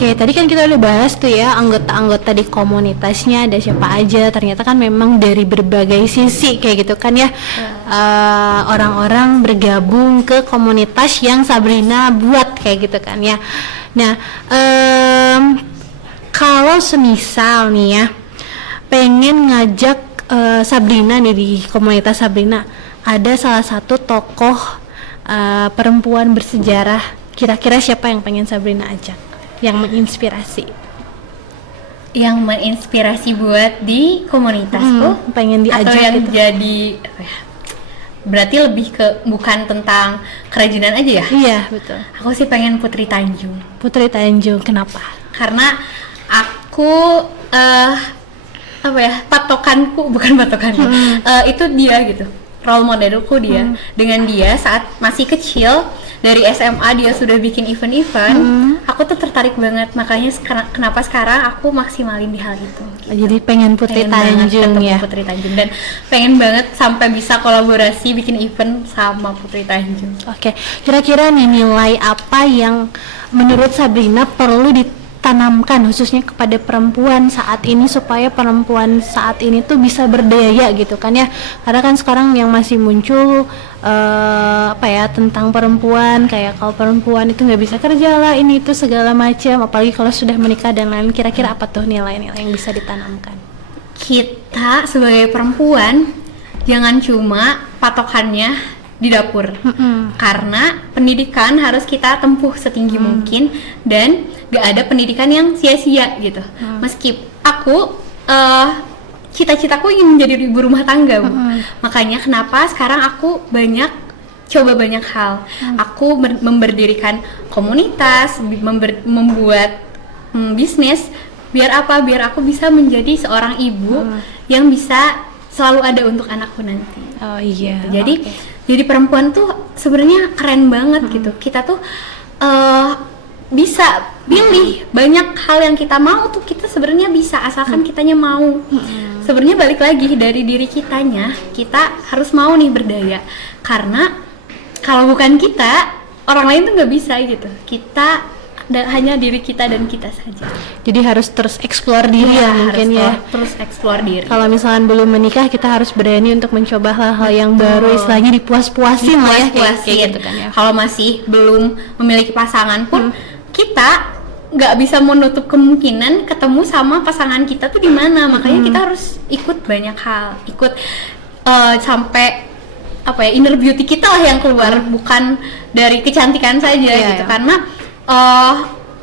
Oke, tadi kan kita udah bahas tuh ya anggota-anggota di komunitasnya ada siapa aja. Ternyata kan memang dari berbagai sisi kayak gitu kan ya. Orang-orang bergabung ke komunitas yang Sabrina buat kayak gitu kan ya. Nah, kalau semisal nih ya pengen ngajak Sabrina nih di komunitas Sabrina, ada salah satu tokoh perempuan bersejarah, kira-kira siapa yang pengen Sabrina ajak? Yang menginspirasi buat di komunitasku, pengen diajak atau yang gitu. Jadi apa ya, berarti lebih ke bukan tentang kerajinan aja ya? Iya, betul. Aku sih pengen Putri Tanjung. Putri Tanjung, kenapa? Karena aku patokanku itu dia gitu, role modelku dia. Dengan dia saat masih kecil, dari SMA dia sudah bikin event-event, aku tuh tertarik banget, makanya kenapa sekarang aku maksimalin di hal itu gitu. Jadi pengen Putri Tanjung ya? Putri Tanjung, dan pengen banget sampai bisa kolaborasi bikin event sama Putri Tanjung. Oke, kira-kira nih nilai apa yang menurut Sabrina perlu ditanamkan khususnya kepada perempuan saat ini supaya perempuan saat ini tuh bisa berdaya gitu kan ya? Karena kan sekarang yang masih muncul tentang perempuan, kayak kalau perempuan itu nggak bisa kerja lah, ini itu segala macam, apalagi kalau sudah menikah dan lain. Kira-kira apa tuh nilai-nilai yang bisa ditanamkan? Kita sebagai perempuan jangan cuma patokannya di dapur, karena pendidikan harus kita tempuh setinggi mungkin, dan gak ada pendidikan yang sia-sia gitu. Meskipun aku cita-citaku ingin menjadi ibu rumah tangga, Bu. Makanya kenapa sekarang aku coba banyak hal. Aku memberdirikan komunitas, membuat bisnis. Biar apa? Biar aku bisa menjadi seorang ibu yang bisa selalu ada untuk anakku nanti. Oh iya. Gitu. Jadi perempuan tuh sebenarnya keren banget gitu. Kita tuh bisa pilih banyak hal yang kita mau tuh, kita sebenarnya bisa asalkan kitanya mau. Sebenarnya balik lagi dari diri kitanya, kita harus mau nih berdaya. Karena kalau bukan kita, orang lain tuh nggak bisa gitu. Kita hanya diri kita dan kita saja. Jadi harus terus explore diri ya mungkin ya. Terus explore diri. Kalau misalkan belum menikah, kita harus berani untuk mencoba hal-hal yang baru, istilahnya dipuas-puasin lah ya kayak gitu kan ya. Kalau masih belum memiliki pasangan pun, kita nggak bisa menutup kemungkinan ketemu sama pasangan kita tuh di mana. Makanya kita harus ikut banyak hal, ikut sampai inner beauty kita lah yang keluar, bukan dari kecantikan saja gitu. Karena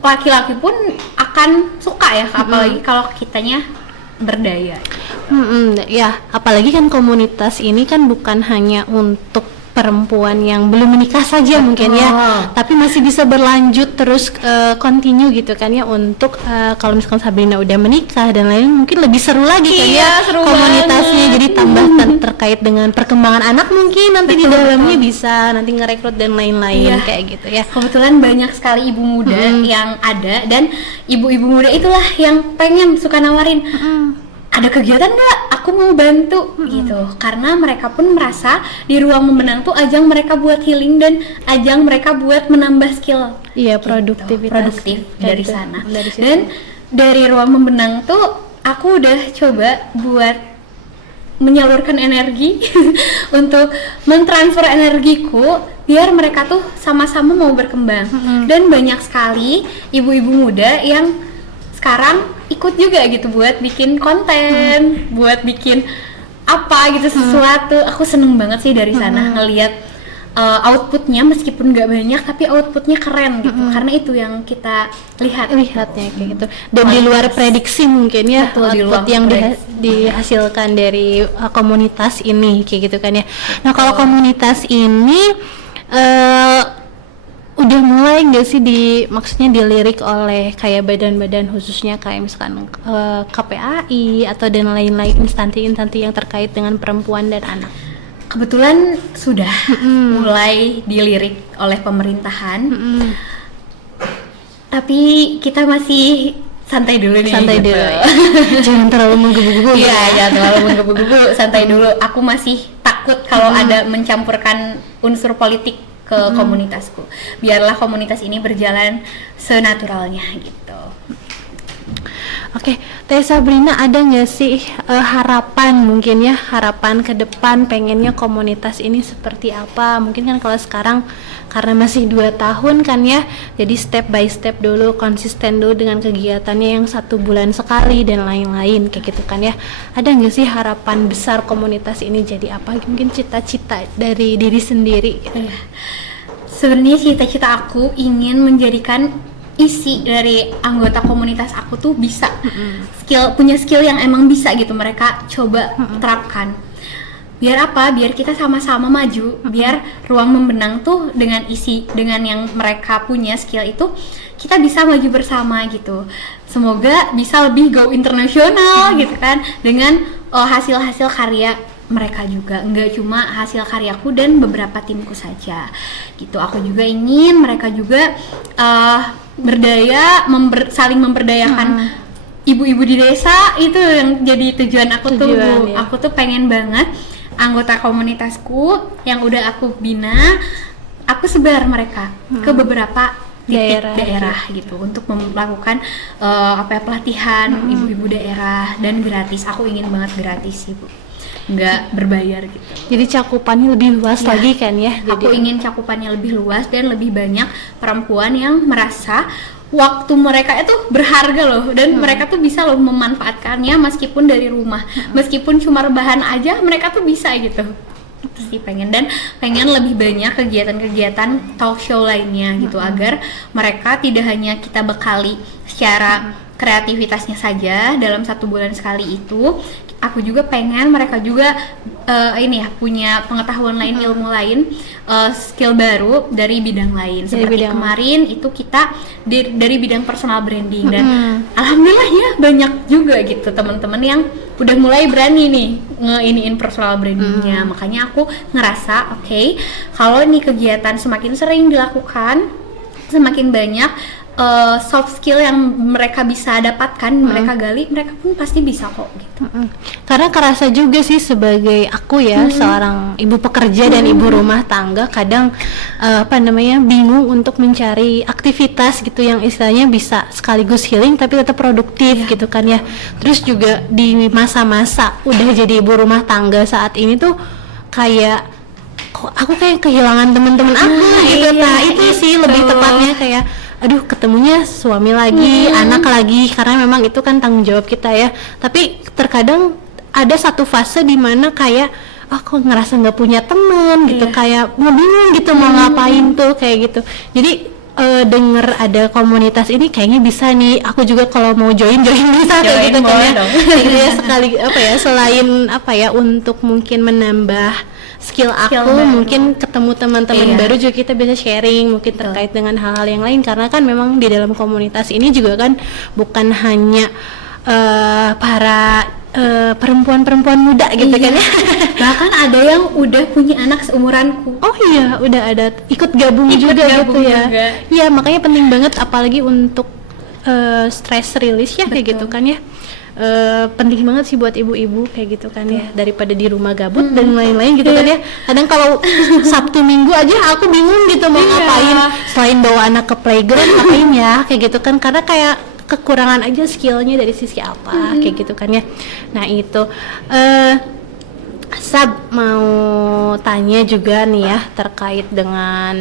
laki-laki pun akan suka ya, apalagi kalau kitanya berdaya. Ya, apalagi kan komunitas ini kan bukan hanya untuk perempuan yang belum menikah saja mungkin ya, tapi masih bisa berlanjut terus continue gitu kan ya, untuk kalau misalkan Sabrina udah menikah dan lain, mungkin lebih seru lagi kan ya komunitasnya banget. Jadi tambah terkait dengan perkembangan anak, mungkin nanti di dalamnya bisa nanti ngerekrut dan lain-lain kayak gitu ya. Kebetulan banyak sekali ibu muda yang ada, dan ibu-ibu muda itulah yang suka nawarin, ada kegiatan nggak? Aku mau bantu gitu. Karena mereka pun merasa di ruang membenang tuh ajang mereka buat healing dan ajang mereka buat menambah skill. Iya, produktif dari gitu, sana. Dan dari ruang membenang tuh aku udah coba buat menyalurkan energi untuk mentransfer energiku biar mereka tuh sama-sama mau berkembang. Dan banyak sekali ibu-ibu muda yang sekarang ikut juga gitu buat bikin konten, buat bikin sesuatu. Aku seneng banget sih dari sana ngelihat outputnya, meskipun nggak banyak tapi outputnya keren gitu. Karena itu yang kita lihatnya kayak gitu. Dan di luar prediksi mungkin ya, output yang dihasilkan dari komunitas ini kayak gitu kan ya. Nah, kalau komunitas ini udah mulai nggak sih maksudnya dilirik oleh kayak badan-badan khususnya kayak misalkan KPAI atau dan lain-lain instansi-instansi yang terkait dengan perempuan dan anak? Kebetulan sudah mulai dilirik oleh pemerintahan, tapi kita masih santai dulu nih. Jangan terlalu menggebu-gebu. Jangan terlalu menggebu-gebu, santai dulu. Aku masih takut kalau ada mencampurkan unsur politik ke komunitasku. Biarlah komunitas ini berjalan senaturalnya gitu. Oke, Teh Sabrina ada nggak sih harapan mungkin ya, harapan ke depan pengennya komunitas ini seperti apa? Mungkin kan kalau sekarang karena masih 2 tahun kan ya, jadi step by step dulu, konsisten dulu dengan kegiatannya yang 1 bulan sekali dan lain-lain kayak gitu kan ya. Ada nggak sih harapan besar komunitas ini jadi apa? Mungkin cita-cita dari diri sendiri gitu. Iya. Sebenarnya cita-cita aku ingin menjadikan isi dari anggota komunitas aku tuh bisa punya skill yang emang bisa gitu mereka coba terapkan. Biar apa? Biar kita sama-sama maju, biar ruang membenang tuh dengan yang mereka punya skill itu kita bisa maju bersama gitu. Semoga bisa lebih go internasional gitu kan dengan hasil-hasil karya mereka juga, enggak cuma hasil karyaku dan beberapa timku saja gitu. Aku juga ingin mereka juga berdaya, saling memberdayakan ibu-ibu di desa. Itu yang jadi tujuan aku tuh. Ya. Aku tuh pengen banget anggota komunitasku yang udah aku bina, aku sebar mereka ke beberapa titik daerah gitu untuk melakukan pelatihan ibu-ibu daerah dan gratis. Aku ingin banget gratis ibu, nggak berbayar gitu. Jadi cakupannya lebih luas lagi kan ya. Jadi aku ingin cakupannya lebih luas dan lebih banyak perempuan yang merasa waktu mereka itu berharga loh, dan mereka tuh bisa loh memanfaatkannya meskipun dari rumah, meskipun cuma rebahan aja mereka tuh bisa gitu. Sih pengen lebih banyak kegiatan-kegiatan talk show lainnya gitu, agar mereka tidak hanya kita bekali secara kreativitasnya saja dalam 1 bulan sekali itu. Aku juga pengen mereka juga punya pengetahuan lain, ilmu lain, skill baru dari bidang lain. Seperti kemarin itu kita dari bidang personal branding, dan alhamdulillah ya banyak juga gitu teman-teman yang udah mulai berani nih ngeiniin personal brandingnya. Makanya aku ngerasa oke, kalau nih kegiatan semakin sering dilakukan, semakin banyak soft skill yang mereka bisa dapatkan, mereka gali, mereka pun pasti bisa kok gitu. Karena kerasa juga sih sebagai aku ya, seorang ibu pekerja dan ibu rumah tangga, kadang bingung untuk mencari aktivitas gitu yang istilahnya bisa sekaligus healing tapi tetap produktif gitu kan ya. Terus juga di masa-masa udah jadi ibu rumah tangga saat ini tuh kayak aku kayak kehilangan teman-teman aku gitu. Nah itu sih lebih tepatnya kayak aduh ketemunya suami lagi, anak lagi, karena memang itu kan tanggung jawab kita ya. Tapi terkadang ada satu fase di mana kayak aku ngerasa nggak punya teman gitu, kayak mau bingung gitu mau ngapain tuh kayak gitu. Jadi denger ada komunitas ini kayaknya bisa nih, aku juga kalau mau join bisa kayak gitu kan ya. Ya sekali selain untuk mungkin menambah skill aku, mungkin ketemu teman-teman baru juga kita bisa sharing mungkin terkait dengan hal-hal yang lain, karena kan memang di dalam komunitas ini juga kan bukan hanya para perempuan-perempuan muda gitu kan ya. Bahkan ada yang udah punya anak seumuranku. Oh iya, udah ada ikut gabung juga gitu ya. Iya, makanya penting banget apalagi untuk stress release ya kayak gitu kan ya. Penting banget sih buat ibu-ibu kayak gitu kan ya, daripada di rumah gabut dan lain-lain gitu kan ya. Kadang kalau Sabtu Minggu aja aku bingung gitu mau ngapain selain bawa anak ke playground, ngapain ya kayak gitu kan, karena kayak kekurangan aja skillnya dari sisi apa kayak gitu kan ya. Nah itu Sab mau tanya juga nih ya terkait dengan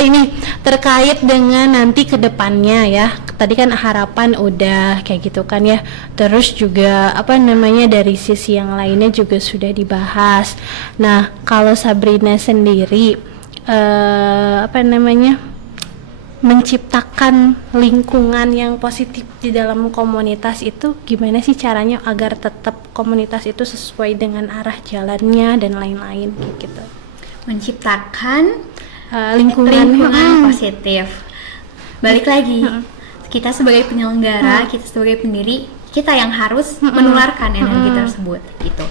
ini terkait dengan nanti ke depannya ya. Tadi kan harapan udah kayak gitu kan ya. Terus juga dari sisi yang lainnya juga sudah dibahas. Nah, kalau Sabrina sendiri menciptakan lingkungan yang positif di dalam komunitas itu gimana sih caranya agar tetap komunitas itu sesuai dengan arah jalannya dan lain-lain gitu. Menciptakan lingkungan positif. Balik lagi, kita sebagai penyelenggara, kita sebagai pendiri, kita yang harus menularkan energi tersebut gitu.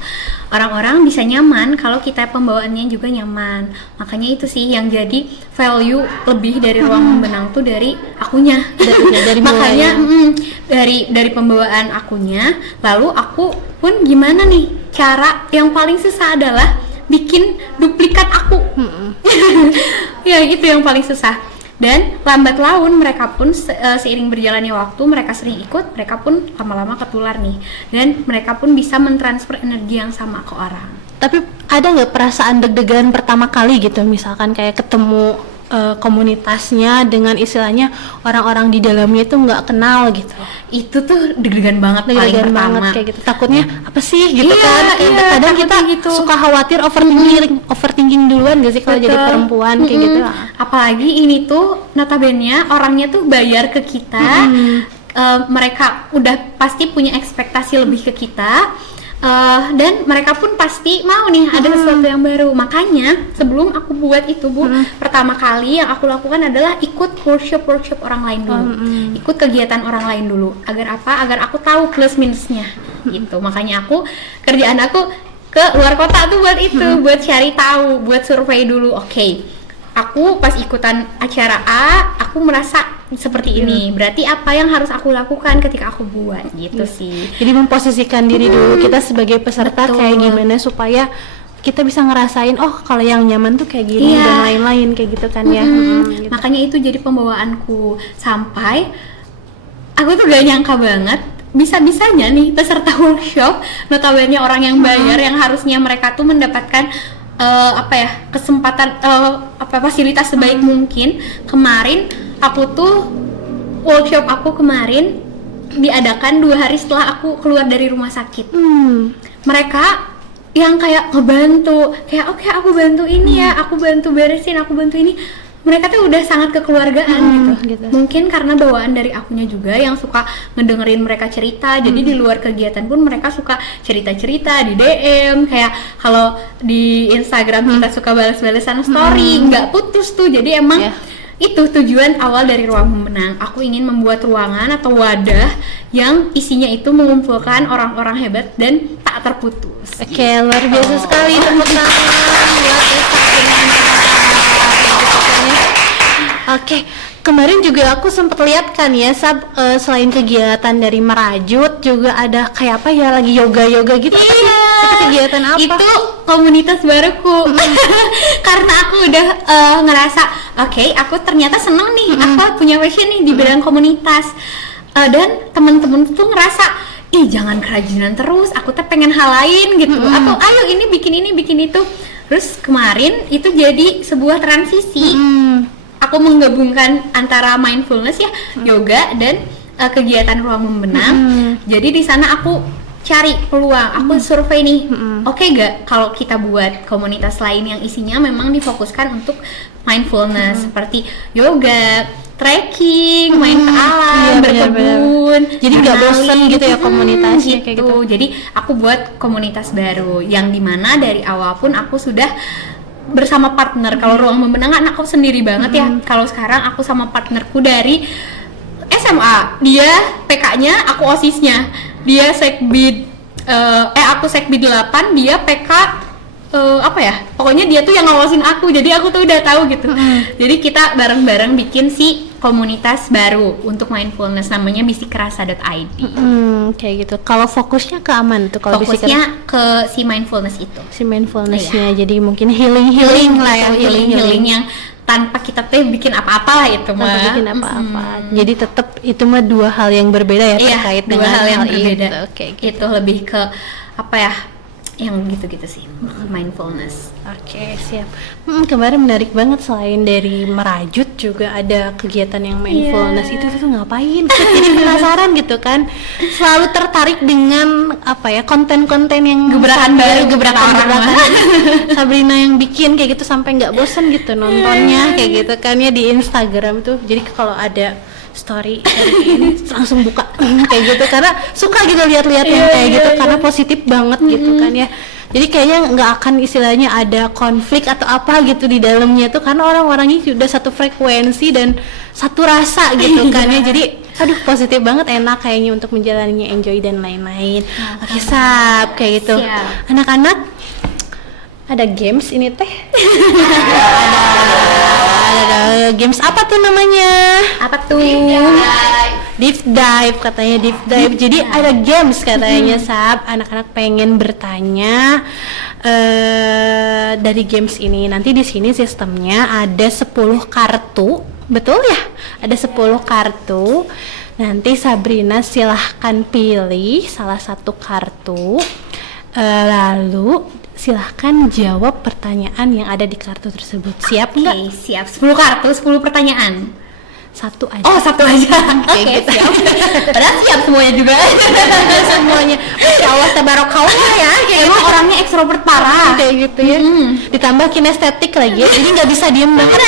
Orang-orang bisa nyaman kalau kita pembawaannya juga nyaman. Makanya itu sih yang jadi value lebih dari ruang membenang tuh dari akunya. Dari makanya dari pembawaan akunya. Lalu aku pun gimana nih cara yang paling susah adalah bikin duplikat aku. Ya itu yang paling susah. Dan lambat laun mereka pun seiring berjalannya waktu, mereka sering ikut, mereka pun lama-lama ketular nih, dan mereka pun bisa mentransfer energi yang sama ke orang. Tapi ada nggak perasaan deg-degan pertama kali gitu, misalkan kayak ketemu komunitasnya dengan istilahnya orang-orang di dalamnya itu nggak kenal gitu? Itu tuh deg-degan banget, Deg-degan paling banget pertama. Kayak gitu, takutnya apa sih gitu Iya, kan? iya, Kadang kita takutnya gitu. suka khawatir overthinking duluan gak sih kalau jadi perempuan kayak gitu? Apalagi ini tuh notabene orangnya tuh bayar ke kita, mereka udah pasti punya ekspektasi lebih ke kita. Dan mereka pun pasti mau nih ada sesuatu yang baru. Makanya sebelum aku buat itu pertama kali yang aku lakukan adalah ikut workshop orang lain dulu, ikut kegiatan orang lain dulu. Agar apa? Agar aku tahu plus minusnya gitu. Makanya kerjaan aku ke luar kota tuh buat itu, buat cari tahu, buat survei dulu. Oke, aku pas ikutan acara A, aku merasa seperti ini, berarti apa yang harus aku lakukan ketika aku buat gitu sih. Jadi memposisikan diri dulu kita sebagai peserta. Betul. Kayak gimana supaya kita bisa ngerasain kalau yang nyaman tuh kayak gini dan lain-lain kayak gitu kan ya. Gitu. Makanya itu jadi pembawaanku, sampai aku tuh gak nyangka banget bisa-bisanya nih peserta workshop notabene orang yang bayar, yang harusnya mereka tuh mendapatkan kesempatan fasilitas sebaik mungkin. Kemarin workshop aku kemarin diadakan 2 hari setelah aku keluar dari rumah sakit. Mereka yang kayak ngebantu, kayak oke, aku bantu ini ya, aku bantu beresin, aku bantu ini. Mereka tuh udah sangat kekeluargaan gitu. Mungkin karena bawaan dari akunya juga yang suka ngedengerin mereka cerita. Jadi di luar kegiatan pun mereka suka cerita-cerita di DM, kayak kalau di Instagram kita suka balas-balasan story, nggak putus tuh. Jadi emang itu tujuan awal dari Ruang Membenang. Aku ingin membuat ruangan atau wadah yang isinya itu mengumpulkan orang-orang hebat dan tak terputus. Oke, luar biasa sekali, tepuk tangan buat Oke, kemarin juga aku sempat lihat kan ya, selain kegiatan dari merajut juga ada kayak apa ya, lagi yoga gitu. Iya. Itu kegiatan apa? Itu komunitas baruku. Karena aku udah ngerasa oke, aku ternyata seneng nih, aku punya passion nih di bidang komunitas. Dan temen-temen tuh ngerasa, ih jangan kerajinan terus, aku tuh pengen hal lain gitu. Atau ayo ini bikin itu. Terus kemarin itu jadi sebuah transisi. Aku menggabungkan antara mindfulness ya, yoga dan kegiatan Ruang Membenang. Jadi di sana aku cari peluang, aku survei nih, oke gak kalau kita buat komunitas lain yang isinya memang difokuskan untuk mindfulness, seperti yoga, trekking, main ke alam, berkebun. Jadi nggak bosen gitu ya komunitasnya kayak gitu. Jadi aku buat komunitas baru yang dimana dari awal pun aku sudah bersama partner. Kalau Ruang Membenang kan aku sendiri banget ya. Kalau sekarang aku sama partnerku dari SMA. Dia PK-nya, aku OSIS-nya. Dia sekbid aku sekbid 8, dia PK pokoknya dia tuh yang ngawasin aku. Jadi aku tuh udah tahu gitu. Jadi kita bareng-bareng bikin si komunitas baru untuk mindfulness, namanya bisikrasa.id. Kayak gitu. Kalau fokusnya ke aman tuh, kalau fokusnya ke si mindfulness itu. Si mindfulnessnya, jadi mungkin healing lah ya, healing yang tanpa kita bikin apa-apa lah itu mah. Tanpa bikin apa-apa. Jadi tetap itu mah 2 hal yang berbeda ya, terkait dengan hal yang berbeda. Itu. Oke, gitu. Itu lebih ke yang gitu-gitu sih, mindfulness. Oke, siap. Kemarin menarik banget, selain dari merajut juga ada kegiatan yang mindfulness. Itu tuh ngapain? Jadi penasaran gitu kan. Selalu tertarik dengan konten-konten yang gebrakan Sabrina yang bikin kayak gitu sampai nggak bosan gitu nontonnya kayak gitu kan ya di Instagram tuh. Jadi kalau ada story ini langsung buka kayak gitu, karena suka gitu lihat-lihat yang kayak gitu, karena positif banget gitu kan ya. Jadi kayaknya nggak akan istilahnya ada konflik atau apa gitu di dalamnya tuh, karena orang-orangnya sudah satu frekuensi dan satu rasa gitu kan ya. Jadi positif banget, enak kayaknya untuk menjalaninya, enjoy dan lain-lain. Oke, Sab, kayak gitu. Anak-anak, ada games ini teh. ada games apa tuh namanya? Apa tuh? Deep dive katanya, deep dive. Jadi ada games katanya, Sab. Anak-anak pengen bertanya dari games ini. Nanti di sini sistemnya ada 10 kartu, betul ya? Ada 10 kartu. Nanti Sabrina silahkan pilih salah satu kartu, lalu silahkan jawab pertanyaan yang ada di kartu tersebut. Siap nggak? Oke, siap. 10 kartu, 10 pertanyaan. Satu aja. Oh, satu aja. Oke, gitu. siap. Padahal siap semuanya juga. Semuanya. Masya Allah, tabarakallah ya. Emang orangnya ekstrovert parah. Kayak gitu ya. Ditambah kinestetik lagi, jadi nggak bisa diem banget.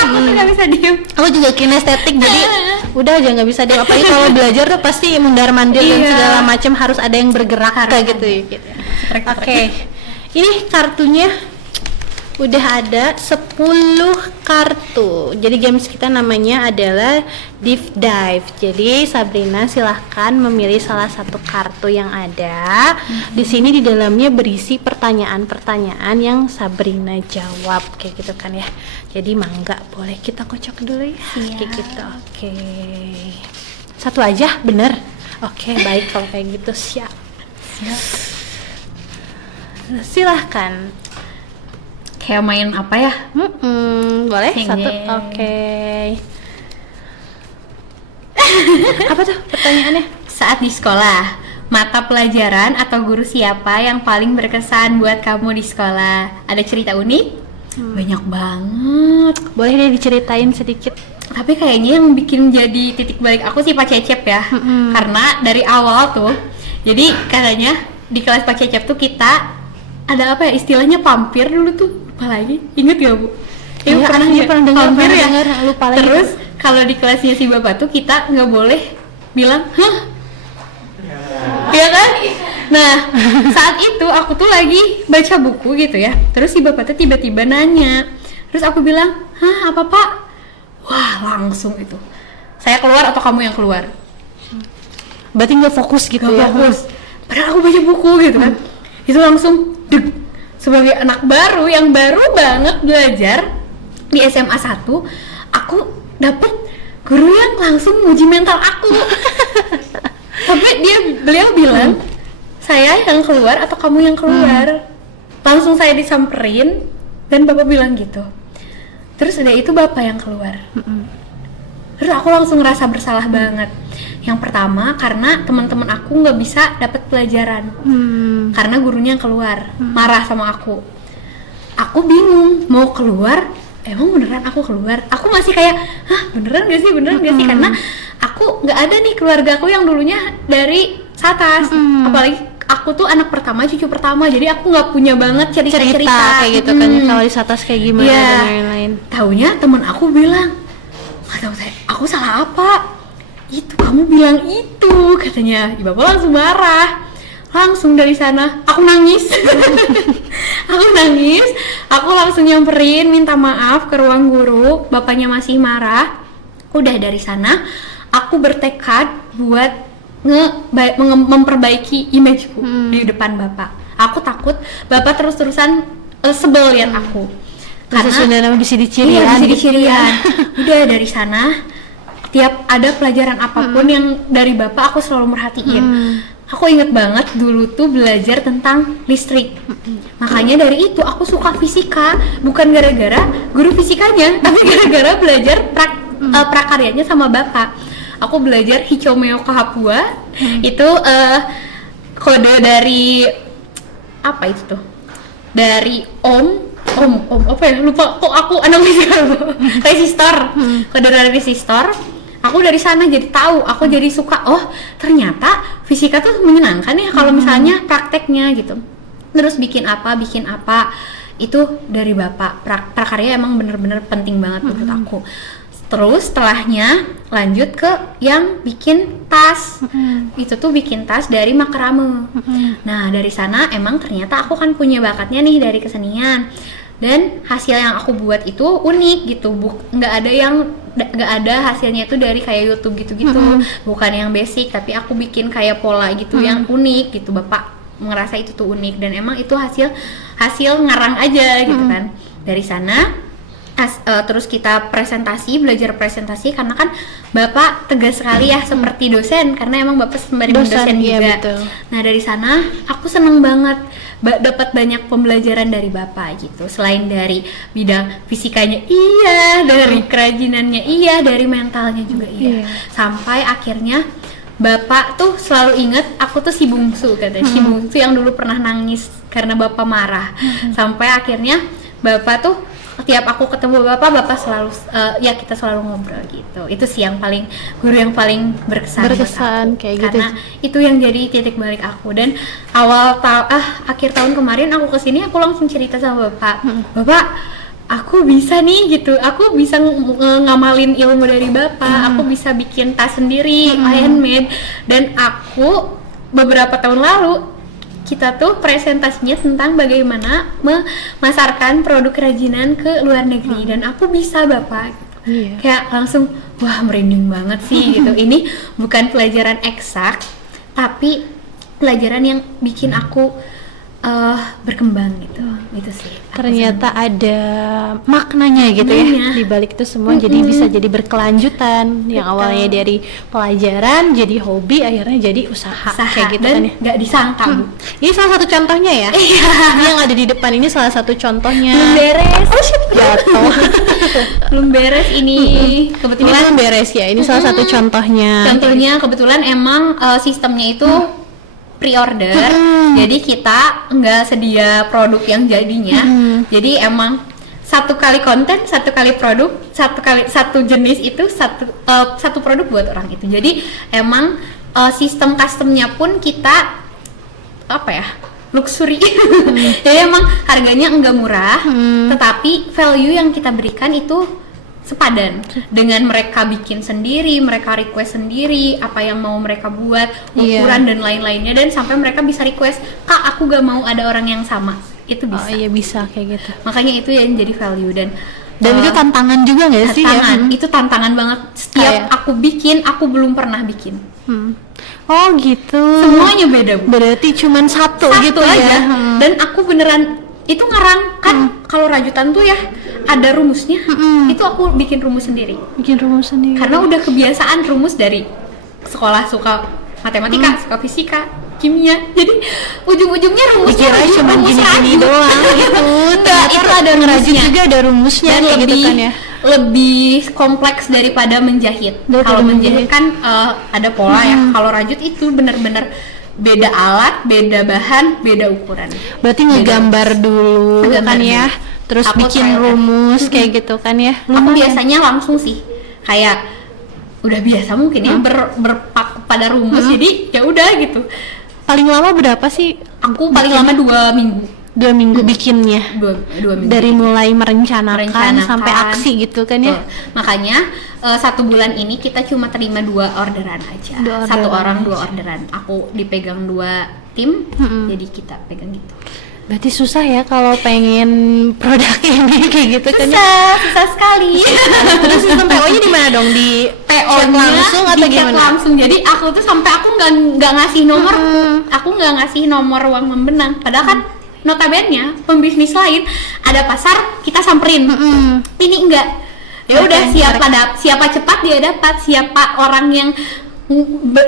Aku tuh nggak bisa diem. Aku juga kinestetik, jadi udah aja nggak bisa diem. Apalagi kalau belajar tuh pasti mundar mandir dan segala macam, harus ada yang bergerak kayak gitu ya. Oke. Ini kartunya udah ada 10 kartu. Jadi games kita namanya adalah Deep Dive. Jadi Sabrina silahkan memilih salah satu kartu yang ada. Di sini di dalamnya berisi pertanyaan-pertanyaan yang Sabrina jawab kayak gitu kan ya. Jadi mangga, boleh kita kocok dulu ya. Kayak gitu. Oke. Satu aja, bener? Oke, baik kalau kayak gitu. Siap. Silahkan. Kayak main apa ya? Boleh Sing satu. deh. Oke. Apa tuh pertanyaannya? Saat di sekolah, mata pelajaran atau guru siapa yang paling berkesan buat kamu di sekolah? Ada cerita unik? Banyak banget. Boleh deh diceritain sedikit. Tapi kayaknya yang bikin jadi titik balik aku sih Pak Cecep ya. Karena dari awal tuh, jadi katanya di kelas Pak Cecep tuh kita ada apa ya, istilahnya pampir dulu tuh. Lupa lagi, inget gak Bu? Iya, pernah dengar, pampir ya? lupa lagi. Terus kalau di kelasnya si Bapak tuh kita nggak boleh bilang, hah? Iya kan? Nah, saat itu aku tuh lagi baca buku gitu ya. Terus si Bapak tuh tiba-tiba nanya. Terus aku bilang, hah apa Pak? Wah langsung itu. Saya keluar atau kamu yang keluar? Berarti nggak fokus gitu ya? Fokus. Padahal aku baca buku gitu kan. Itu langsung deg. Sebagai anak baru yang baru banget belajar di SMA 1, aku dapet guru yang langsung nguji mental aku. Tapi beliau bilang, saya yang keluar atau kamu yang keluar? Langsung saya disamperin dan Bapak bilang gitu. Terus udah itu Bapak yang keluar. Terus aku langsung ngerasa bersalah banget. Yang pertama karena teman-teman aku nggak bisa dapat pelajaran karena gurunya yang keluar, marah sama aku. Aku bingung mau keluar, emang beneran aku keluar? Aku masih kayak, hah beneran gak sih, karena aku nggak ada nih keluarga aku yang dulunya dari atas, apalagi aku tuh anak pertama, cucu pertama, jadi aku nggak punya banget cerita kayak gitu kan, kalau di atas kayak gimana dan lain-lain. Taunya teman aku bilang, nggak tahu saya, aku salah apa? Itu kamu bilang itu, katanya. Bapak langsung marah. Langsung dari sana aku nangis. Aku langsung nyamperin minta maaf ke ruang guru. Bapaknya masih marah. Udah dari sana aku bertekad buat memperbaiki imageku di depan Bapak. Aku takut Bapak terus-terusan sebel lihat aku. Karena sudah bisa dicirian. Iya, bisa dicirian. Udah dari sana tiap ada pelajaran apapun yang dari Bapak aku selalu merhatiin. Aku inget banget dulu tuh belajar tentang listrik. Makanya dari itu aku suka fisika, bukan gara-gara guru fisikanya, tapi gara-gara belajar prakaryanya sama Bapak. Aku belajar Hichomeo Kahapua. Itu kode dari apa itu tuh? Dari om apa ya? Lupa kok aku anak fisika. Resistor. Kode dari resistor. Aku dari sana jadi tahu, aku jadi suka, oh ternyata fisika tuh menyenangkan ya kalau misalnya prakteknya gitu. Terus bikin apa, itu dari Bapak. Prakarya emang bener-bener penting banget menurut aku. Terus setelahnya lanjut ke yang bikin tas. Itu tuh bikin tas dari makrame. Nah dari sana emang ternyata aku kan punya bakatnya nih dari kesenian. Dan hasil yang aku buat itu unik gitu, nggak ada hasilnya itu dari kayak YouTube gitu-gitu, bukan yang basic, tapi aku bikin kayak pola gitu yang unik gitu. Bapak ngerasa itu tuh unik dan emang itu hasil ngarang aja gitu kan. Dari sana terus kita belajar presentasi karena kan Bapak tegas sekali ya seperti dosen, karena emang Bapak sembari dosen juga. Betul. Nah dari sana aku seneng banget dapat banyak pembelajaran dari Bapak gitu. Selain dari bidang fisikanya iya, dari kerajinannya iya, dari mentalnya juga iya. Sampai akhirnya Bapak tuh selalu inget aku tuh si bungsu katanya, si bungsu yang dulu pernah nangis karena Bapak marah. Sampai akhirnya Bapak tuh tiap aku ketemu Bapak selalu ya kita selalu ngobrol gitu. Itu sih yang paling guru yang paling berkesan buat aku. Kayak Karena itu yang jadi titik balik aku. Dan akhir tahun kemarin aku kesini aku langsung cerita sama Bapak. Bapak, aku bisa nih gitu, aku bisa ngamalin ilmu dari Bapak, aku bisa bikin tas sendiri, handmade. Dan aku beberapa tahun lalu kita tuh presentasinya tentang bagaimana memasarkan produk kerajinan ke luar negeri, dan aku bisa Bapak. Kayak langsung wah merinding banget sih gitu. Ini bukan pelajaran eksak, tapi pelajaran yang bikin aku berkembang gitu. Itu sih ternyata ada maknanya gitu ya di balik itu semua. Jadi bisa jadi berkelanjutan. Yang awalnya dari pelajaran jadi hobi, akhirnya jadi usaha kayak gitu dan kan ya. Nggak disangka Bu. Ini salah satu contohnya ya. Ini yang ada di depan ini salah satu contohnya. Belum beres. Jatuh. Belum beres ini. Kebetulan Ini belum beres ya. Ini salah satu contohnya. Contohnya kebetulan emang sistemnya itu pre-order, jadi kita nggak sedia produk yang jadinya. Jadi emang satu kali konten, satu kali produk, satu jenis itu satu produk buat orang itu. Jadi emang sistem customnya pun kita luxury. Jadi emang harganya enggak murah, tetapi value yang kita berikan itu sepadan dengan mereka bikin sendiri, mereka request sendiri apa yang mau mereka buat, ukuran dan lain-lainnya, dan sampai mereka bisa request, Kak aku gak mau ada orang yang sama. Itu bisa. Oh iya bisa kayak gitu. Makanya itu yang jadi value. Dan itu tantangan juga nggak sih ya? Itu tantangan banget. Setiap aku bikin, aku belum pernah bikin. Oh gitu. Semuanya beda Bu. Berarti cuman satu gitu aja. Ya. Dan aku beneran itu ngarang kan. Kalau rajutan tuh ya ada rumusnya. Itu aku bikin rumus sendiri. Karena udah kebiasaan rumus dari sekolah, suka matematika, suka fisika, kimia. Jadi ujung-ujungnya rumusnya dikira cuma gini-gini doang gitu. Itu ada rumusnya juga, ada rumusnya dan kayak gitu kan ya. Lebih kompleks daripada menjahit. Kalau menjahit kan ada pola ya. Kalau rajut itu benar-benar beda alat, beda bahan, beda ukuran. Berarti ngegambar dulu kan ya, terus aku bikin rumus kayak gitu kan ya. Aku biasanya langsung sih, kayak udah biasa mungkin ya berpaku pada rumus, jadi ya udah gitu. Paling lama berapa sih? Aku paling lama 2 minggu. 2 minggu bikinnya. 2 minggu. Dari mulai merencanakan sampai aksi gitu kan ya. Makanya 1 bulan ini kita cuma terima 2 orderan aja. 1 orang 2 orderan. Aku dipegang 2 tim, jadi kita pegang gitu. Berarti susah ya kalau pengen produk ini kayak gitu kan ya? Susah sekali. Terus sistem PO-nya di mana dong? Di PO-nya langsung atau gimana? Langsung. Jadi aku tuh sampai aku nggak ngasih nomor, aku nggak ngasih nomor uang membenang. Padahal kan notabene pembisnis lain ada pasar kita samperin. Ini enggak. Ya udah siapa cepat dia dapat, siapa orang yang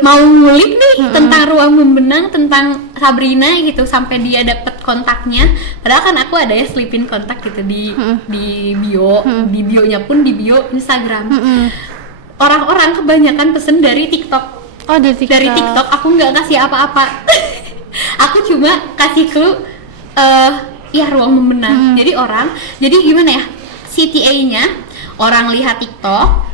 mau ngulik nih tentang ruang membenang, tentang Sabrina gitu, sampai dia dapat kontaknya. Padahal kan aku ada ya selipin kontak gitu di bio, di bionya pun di bio Instagram. Orang-orang kebanyakan pesen dari TikTok. Oh, dari TikTok. Aku nggak kasih apa-apa. Aku cuma kasih clue ya ruang membenang. Jadi gimana ya, CTA-nya orang lihat TikTok,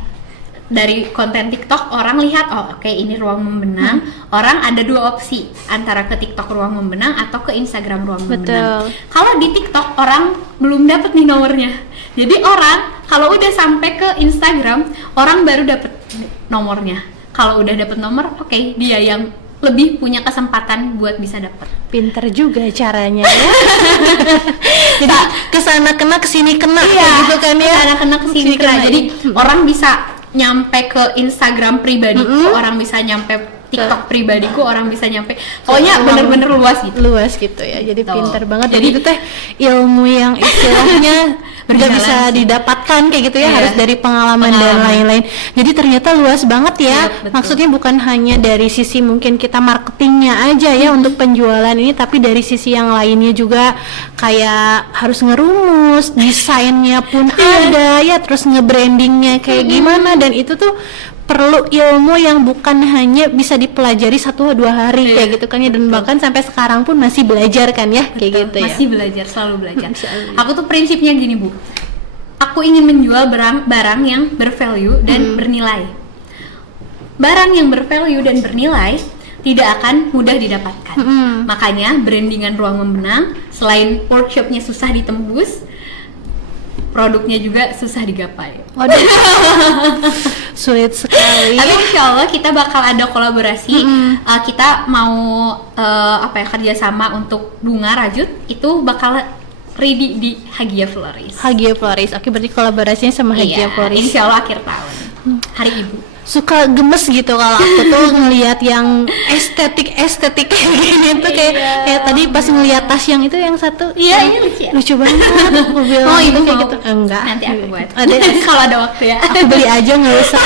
dari konten TikTok orang lihat oke, ini ruang membenang. Orang ada 2 opsi, antara ke TikTok ruang membenang atau ke Instagram ruang membenang. Kalau di TikTok orang belum dapat nih nomornya. Jadi orang kalau udah sampai ke Instagram, orang baru dapat nomornya. Kalau udah dapat nomor, oke, dia yang lebih punya kesempatan buat bisa dapat. Pinter juga caranya ya. Jadi kesana kena kesini kena gitu kan ya. Kesana kena kesini kena. Jadi orang bisa nyampe ke Instagram pribadiku, orang bisa nyampe TikTok pribadiku, orang bisa nyampe, pokoknya bener-bener luas gitu ya. Jadi pinter banget. Jadi itu teh ilmu yang istilahnya nggak bisa didapatkan kayak gitu ya, harus dari pengalaman dan lain-lain. Jadi ternyata luas banget ya. Maksudnya bukan hanya dari sisi mungkin kita marketingnya aja ya untuk penjualan ini, tapi dari sisi yang lainnya juga, kayak harus ngerumus, desainnya pun ada ya, terus nge-brandingnya kayak gimana, dan itu tuh perlu ilmu yang bukan hanya bisa dipelajari 1-2 hari kayak gitu kan ya, dan bahkan sampai sekarang pun masih belajar kan ya, kayak gitu ya. Masih belajar, selalu belajar. Aku tuh prinsipnya gini Bu, aku ingin menjual barang yang bervalue dan bernilai. Barang yang bervalue dan bernilai tidak akan mudah didapatkan. Makanya brandingan Ruang Membenang selain workshopnya susah ditembus, produknya juga susah digapai. Waduh, sulit sekali. Tapi insya Allah kita bakal ada kolaborasi. Kita mau kerjasama untuk bunga rajut itu bakal ready di Hagia Floris. Hagia Floris, oke, berarti kolaborasinya sama Hagia Floris. Insya Allah akhir tahun, Hari Ibu. Suka gemes gitu kalau aku tuh ngelihat yang estetik kayak gini tuh, kayak tadi pas ngelihat tas yang itu yang satu, ini lucu banget. Aku bilang itu kayak mau. gitu, enggak, Nanti aku buat. ada Kalau ada waktu ya. Aku beli aja, nggak usah.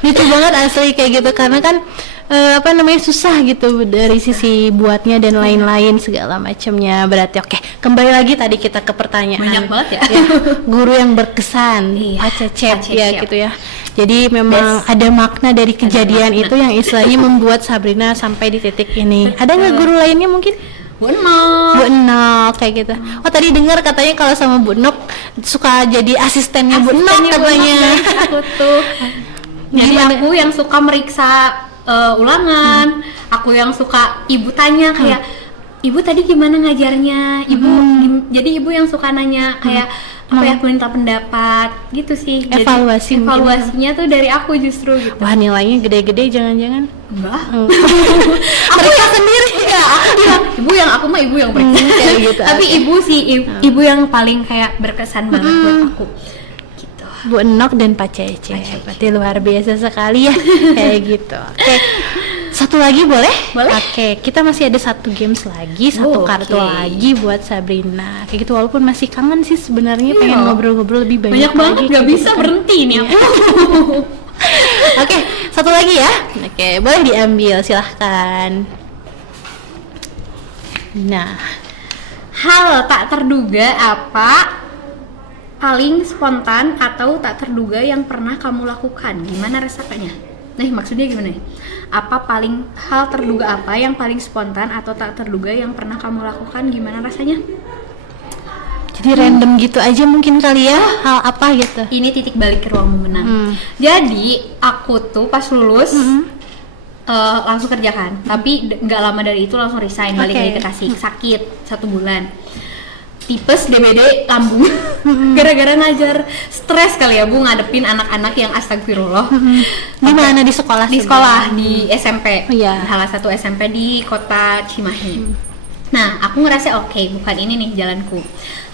Lucu banget asli kayak gitu, karena kan susah gitu dari sisi buatnya dan lain-lain segala macamnya. Berarti oke, kembali lagi tadi kita ke pertanyaan. Banyak banget ya. Guru yang berkesan, Pak Cecep ya gitu ya. Jadi memang ada makna dari kejadian itu yang istilahnya membuat Sabrina sampai di titik ini. Ada nggak guru lainnya mungkin? Bu Nok kayak gitu. Oh, tadi dengar katanya kalau sama Bu Nok suka jadi asistennya Bu Nok katanya. Aku tuh. Jadi aku yang suka meriksa ulangan, aku yang suka ibu tanya kayak, ibu tadi gimana ngajarnya, ibu jadi ibu yang suka nanya kayak aku minta pendapat gitu sih. Evaluasinya tuh dari aku justru gitu. Wah, nilainya gede-gede jangan-jangan? Enggak. Aku sendiri ya, aku bilang ibu yang berkesan kayak gitu. Tapi ibu yang paling kayak berkesan banget buat aku. Bu Nok dan Pak Cece, berarti luar biasa sekali ya kayak gitu. Oke, satu lagi boleh? Oke, kita masih ada satu games lagi, satu kartu lagi buat Sabrina. Kayak gitu, walaupun masih kangen sih sebenarnya, pengen ngobrol-ngobrol lebih banyak banget, nggak bisa berhenti nih aku. Oke, satu lagi ya. Oke, boleh diambil, silahkan. Nah, hal tak terduga apa paling spontan atau tak terduga yang pernah kamu lakukan? Gimana rasanya? Maksudnya gimana? Hal terduga apa yang paling spontan atau tak terduga yang pernah kamu lakukan? Gimana rasanya? Jadi random gitu aja mungkin kali ya, hal apa gitu. Ini titik balik ke Ruang Membenang. Jadi aku tuh pas lulus langsung kerja kan, tapi nggak lama dari itu langsung resign, balik lagi ke Tasik, sakit 1 bulan. Tipes, DBD, lambung. Gara-gara ngajar, stres kali ya Bu, ngadepin anak-anak yang astagfirullah. Di mana, di sekolah? Di sekolah, di SMP. Salah satu SMP di kota Cimahi. Nah, aku ngerasa oke, bukan ini nih jalanku.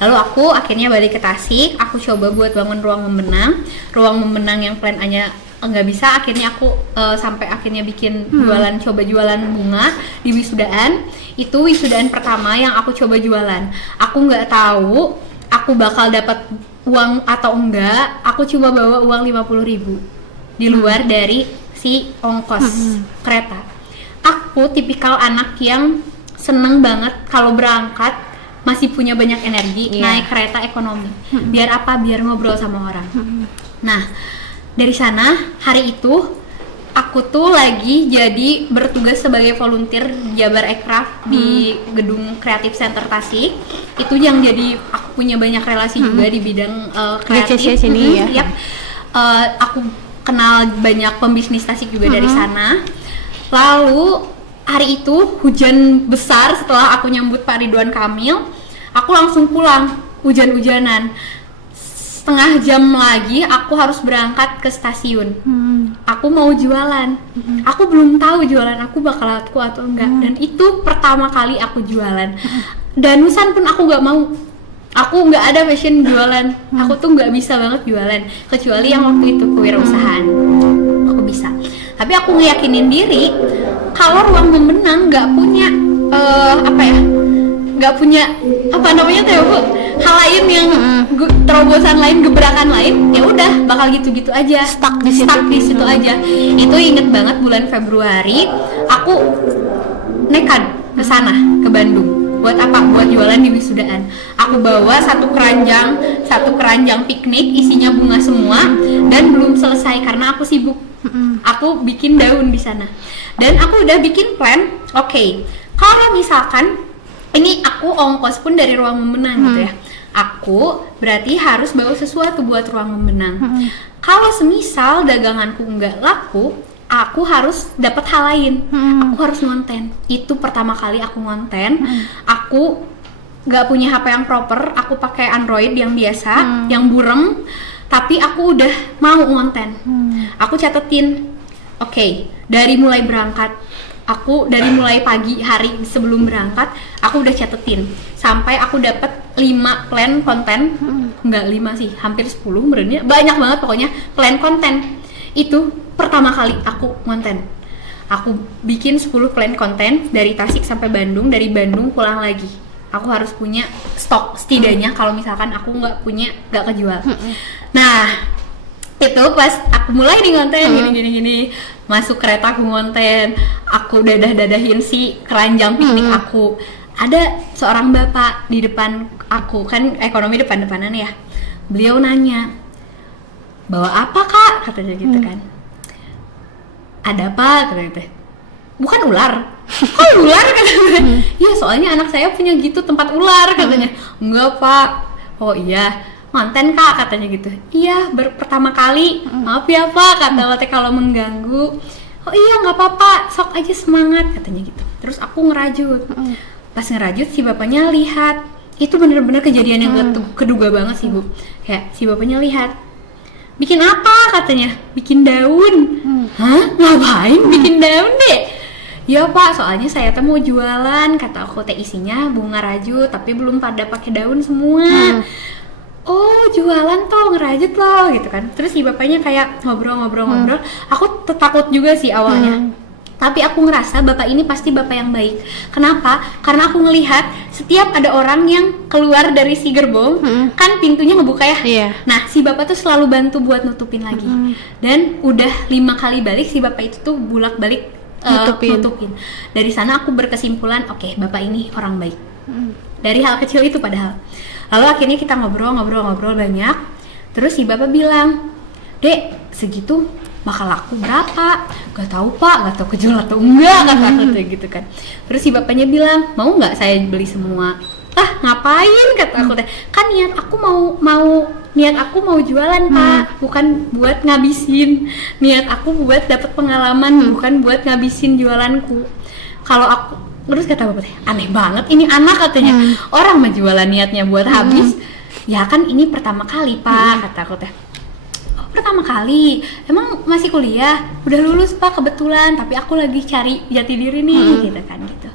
Lalu aku akhirnya balik ke Tasik, aku coba buat bangun Ruang Membenang. Ruang Membenang yang plan A-nya nggak bisa, akhirnya aku sampai akhirnya bikin coba jualan bunga di wisudaan. Itu wisudaan pertama yang aku coba jualan. Aku nggak tahu aku bakal dapat uang atau enggak. Aku cuma bawa uang 50.000 di luar dari si ongkos kereta. Aku tipikal anak yang seneng banget kalau berangkat masih punya banyak energi, naik kereta ekonomi. Biar apa? Biar ngobrol sama orang. Nah, dari sana hari itu aku tuh lagi jadi bertugas sebagai volunteer Jabar Ekraf di Gedung Kreatif Center Tasik. Itu yang jadi aku punya banyak relasi juga di bidang kreatif. Aku kenal banyak pembisnis Tasik juga dari sana. Lalu hari itu hujan besar setelah aku nyambut Pak Ridwan Kamil. Aku langsung pulang, hujan-hujanan. Setengah jam lagi aku harus berangkat ke stasiun. Aku mau jualan. Aku belum tahu jualan aku bakal laku atau enggak. Dan itu pertama kali aku jualan. Danusan pun aku nggak mau. Aku nggak ada passion jualan. Aku tuh nggak bisa banget jualan. Kecuali yang waktu itu kewirausahaan. Aku bisa. Tapi aku ngeyakinin diri kalau Ruang Membenang nggak punya nggak punya hal lain yang terobosan lain, gebrakan lain, ya udah bakal gitu-gitu aja, stuck di situ aja. Itu inget banget bulan Februari aku nekat ke sana, ke Bandung. Buat apa? Buat jualan di wisudaan. Aku bawa satu keranjang piknik isinya bunga semua dan belum selesai karena aku sibuk. Aku bikin daun di sana. Dan aku udah bikin plan, oke, kalau misalkan ini aku ongkos pun dari Ruang Membenang gitu ya. Aku berarti harus bawa sesuatu buat Ruang Membenang. Kalau semisal daganganku nggak laku, aku harus dapat hal lain. Aku harus ngonten. Itu pertama kali aku ngonten. Aku nggak punya HP yang proper. Aku pakai Android yang biasa, yang burem. Tapi aku udah mau ngonten. Aku catetin. Oke, dari mulai berangkat. Dari mulai pagi hari sebelum berangkat, aku udah catetin sampai aku dapat 5 plan konten, enggak 5 sih, hampir 10 sebenarnya, banyak banget pokoknya plan konten. Itu pertama kali aku konten. Aku bikin 10 plan konten dari Tasik sampai Bandung, dari Bandung pulang lagi. Aku harus punya stok setidaknya kalau misalkan aku nggak kejual. Nah, itu pas aku mulai di konten gini masuk kereta aku ngonten, aku dadahin si keranjang piknik aku. Ada seorang bapak di depan aku, kan ekonomi depan-depanan ya. Beliau nanya, bawa apa kak? Katanya gitu kan. Ada apa? Katanya gitu. Bukan ular. Kok ular? Katanya. Ya soalnya anak saya punya gitu tempat ular katanya. Enggak pak. Oh iya, konten kak katanya gitu. Iya, pertama kali. Maaf ya pak, kata Wate kalau mengganggu. Oh iya nggak apa-apa, sok aja semangat katanya gitu. Terus aku ngerajut. Pas ngerajut si bapaknya lihat. Itu bener-bener kejadian yang keduga banget sih bu. Kayak si bapaknya lihat. Bikin apa katanya? Bikin daun. Hah? Ngapain bikin daun deh? Ya pak, soalnya saya tuh mau jualan. Kata aku teh isinya bunga rajut, tapi belum pada pakai daun semua. Oh jualan tuh ngerajut loh gitu kan. Terus si bapaknya kayak ngobrol. Aku takut juga sih awalnya. Tapi aku ngerasa bapak ini pasti bapak yang baik. Kenapa? Karena aku ngelihat setiap ada orang yang keluar dari si gerbong, kan pintunya ngebuka ya. Iya. Nah si bapak tuh selalu bantu buat nutupin lagi. Dan udah 5 kali balik si bapak itu tuh bulak-balik nutupin. Dari sana aku berkesimpulan, oke, bapak ini orang baik. Dari hal kecil itu padahal. Lalu akhirnya kita ngobrol banyak. Terus si bapak bilang, Dek, segitu bakal laku berapa? Gak tahu pak, gak tahu kejual atau enggak, kata gitu kan. Terus si bapaknya bilang, mau nggak saya beli semua? Ah ngapain, kata aku teh. Kan niat aku mau jualan pak, bukan buat ngabisin. Niat aku buat dapat pengalaman, bukan buat ngabisin jualanku. Kalau aku, terus kata bapak teh, aneh banget ini anak katanya. Orang mah jualan niatnya buat habis. Ya kan ini pertama kali pak, kata aku teh. Pertama kali, emang masih kuliah, udah lulus pak kebetulan, tapi aku lagi cari jati diri nih, gitu kan gitu.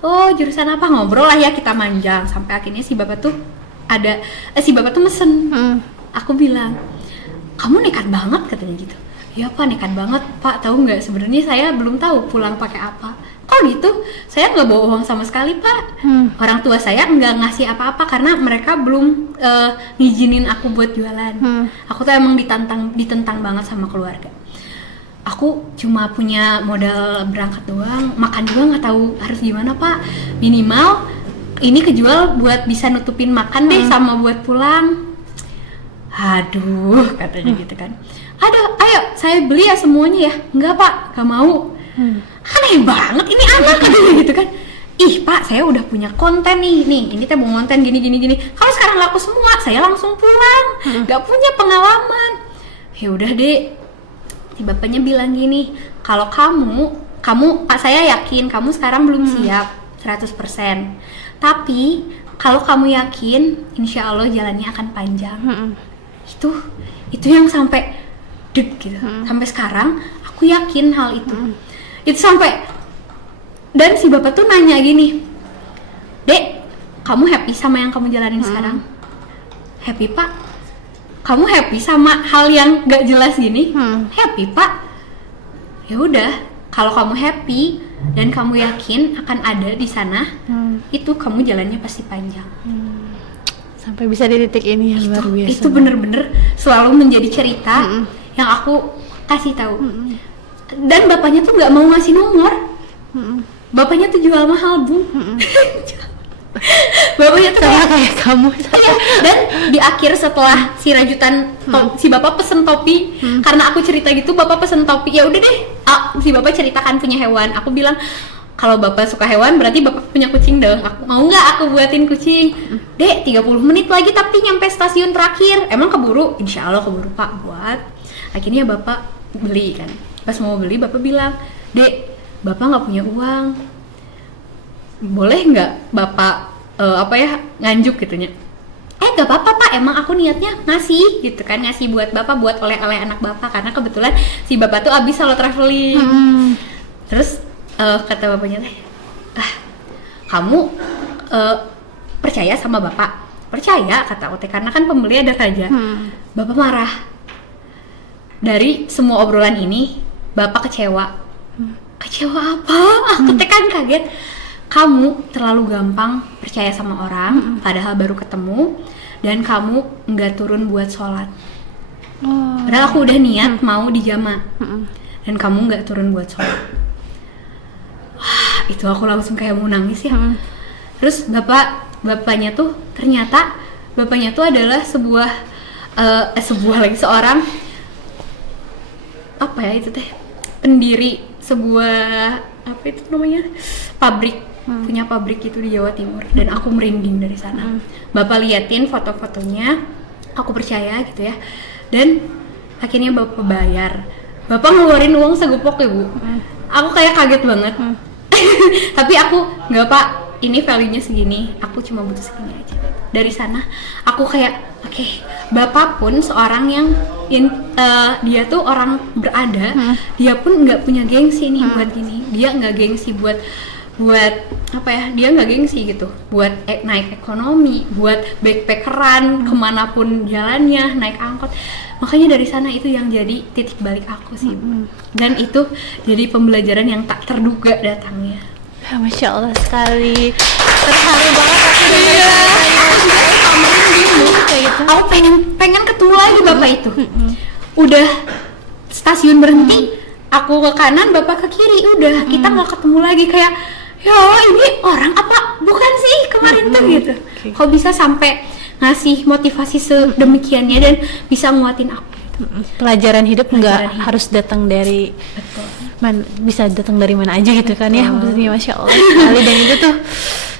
Oh jurusan apa? Ngobrol lah ya, kita manjang sampai akhirnya si bapak tuh mesen. Aku bilang, kamu nekat banget katanya gitu. Ya pak nekat banget pak, tahu nggak sebenarnya saya belum tahu pulang pakai apa. Kok gitu? Saya nggak bawa uang sama sekali pak. Orang tua saya nggak ngasih apa-apa karena mereka belum ngizinin aku buat jualan. Aku tuh emang ditentang banget sama keluarga. Aku cuma punya modal berangkat doang, makan juga nggak tahu harus gimana pak. Minimal ini kejual buat bisa nutupin makan deh sama buat pulang. Aduh, katanya gitu kan. Ayo saya beli ya semuanya ya. Enggak pak, gak mau. Aneh banget ini anak katanya gitu kan. Ih pak, saya udah punya konten nih ini teh mau konten gini. Kalau sekarang laku semua, saya langsung pulang. Gak punya pengalaman. Ya udah deh. Si bapaknya bilang gini, kalau kamu saya yakin kamu sekarang belum siap 100%. Tapi kalau kamu yakin, insya Allah jalannya akan panjang. Itu yang sampai deg gitu. Sampai sekarang aku yakin hal itu. Itu sampai, dan si bapak tuh nanya gini, Dek, kamu happy sama yang kamu jalanin sekarang? Happy pak. Kamu happy sama hal yang gak jelas gini? Happy pak. Ya udah, kalau kamu happy dan kamu yakin akan ada di sana, itu kamu jalannya pasti panjang. sampai bisa di titik ini yang luar biasa. Itu bener-bener selalu menjadi cerita yang aku kasih tahu. Dan bapaknya tuh nggak mau ngasih nomor. Bapaknya tuh jual mahal, Bu. Bapaknya tuh kayak kamu. Dan di akhir setelah si rajutan si bapak pesen topi, karena aku cerita gitu, bapak pesen topi. Ya udah deh, si bapak ceritakan punya hewan. Aku bilang, kalau bapak suka hewan berarti bapak punya kucing dong. Aku mau nggak aku buatin kucing. Dek, 30 menit lagi tapi nyampe stasiun terakhir. Emang keburu? Insya Allah keburu Pak, buat. Akhirnya bapak beli kan. Pas mau beli bapak bilang, Dek, bapak nggak punya uang. Boleh nggak bapak nganjuk gitunya? Gak apa-apa Pak, emang aku niatnya ngasih gitu kan, ngasih buat bapak, buat oleh-oleh anak bapak, karena kebetulan si bapak tuh abis solo traveling. Terus kata bapaknya teh, kamu percaya sama bapak? Percaya, kata aku teh, karena kan pembeli ada saja. Bapak marah. Dari semua obrolan ini bapak kecewa. Kecewa apa? Aku teh kan kaget. Kamu terlalu gampang percaya sama orang, padahal baru ketemu, dan kamu nggak turun buat sholat. Padahal aku udah niat mau dijama, dan kamu nggak turun buat sholat. Wah, itu aku langsung kayak mau nangis ya. Terus bapaknya tuh ternyata bapaknya tuh adalah seorang apa ya itu teh, pendiri sebuah apa itu namanya, pabrik, punya pabrik itu di Jawa Timur, dan aku merinding dari sana. Bapak liatin foto-fotonya, aku percaya gitu ya, dan akhirnya bapak bayar. Bapak ngeluarin uang segepok ya Bu. Aku kayak kaget banget. Tapi aku nggak Pak, ini value-nya segini, aku cuma butuh segini aja. Dari sana aku kayak oke, bapak pun seorang yang dia tuh orang berada, dia pun nggak punya gengsi nih buat gini, dia nggak gengsi buat apa ya, dia nggak gengsi gitu buat naik ekonomi, buat backpackeran kemanapun jalannya, naik angkot. Makanya dari sana itu yang jadi titik balik aku sih. Dan itu jadi pembelajaran yang tak terduga datangnya. Masya Allah sekali, terharu banget aku dengar. Aku juga suka merinding kayak gitu. Aku pengen ketemu lagi bapak itu. Udah stasiun berhenti, aku ke kanan, bapak ke kiri, udah kita nggak ketemu lagi. Kayak ya Allah, ini orang apa bukan sih kemarin tuh gitu. Kok bisa sampai ngasih motivasi sedemikiannya dan bisa nguatin aku. Pelajaran hidup nggak harus datang dari bisa datang dari mana aja gitu kan ya, maksudnya Masya Allah sekali. Dan itu tuh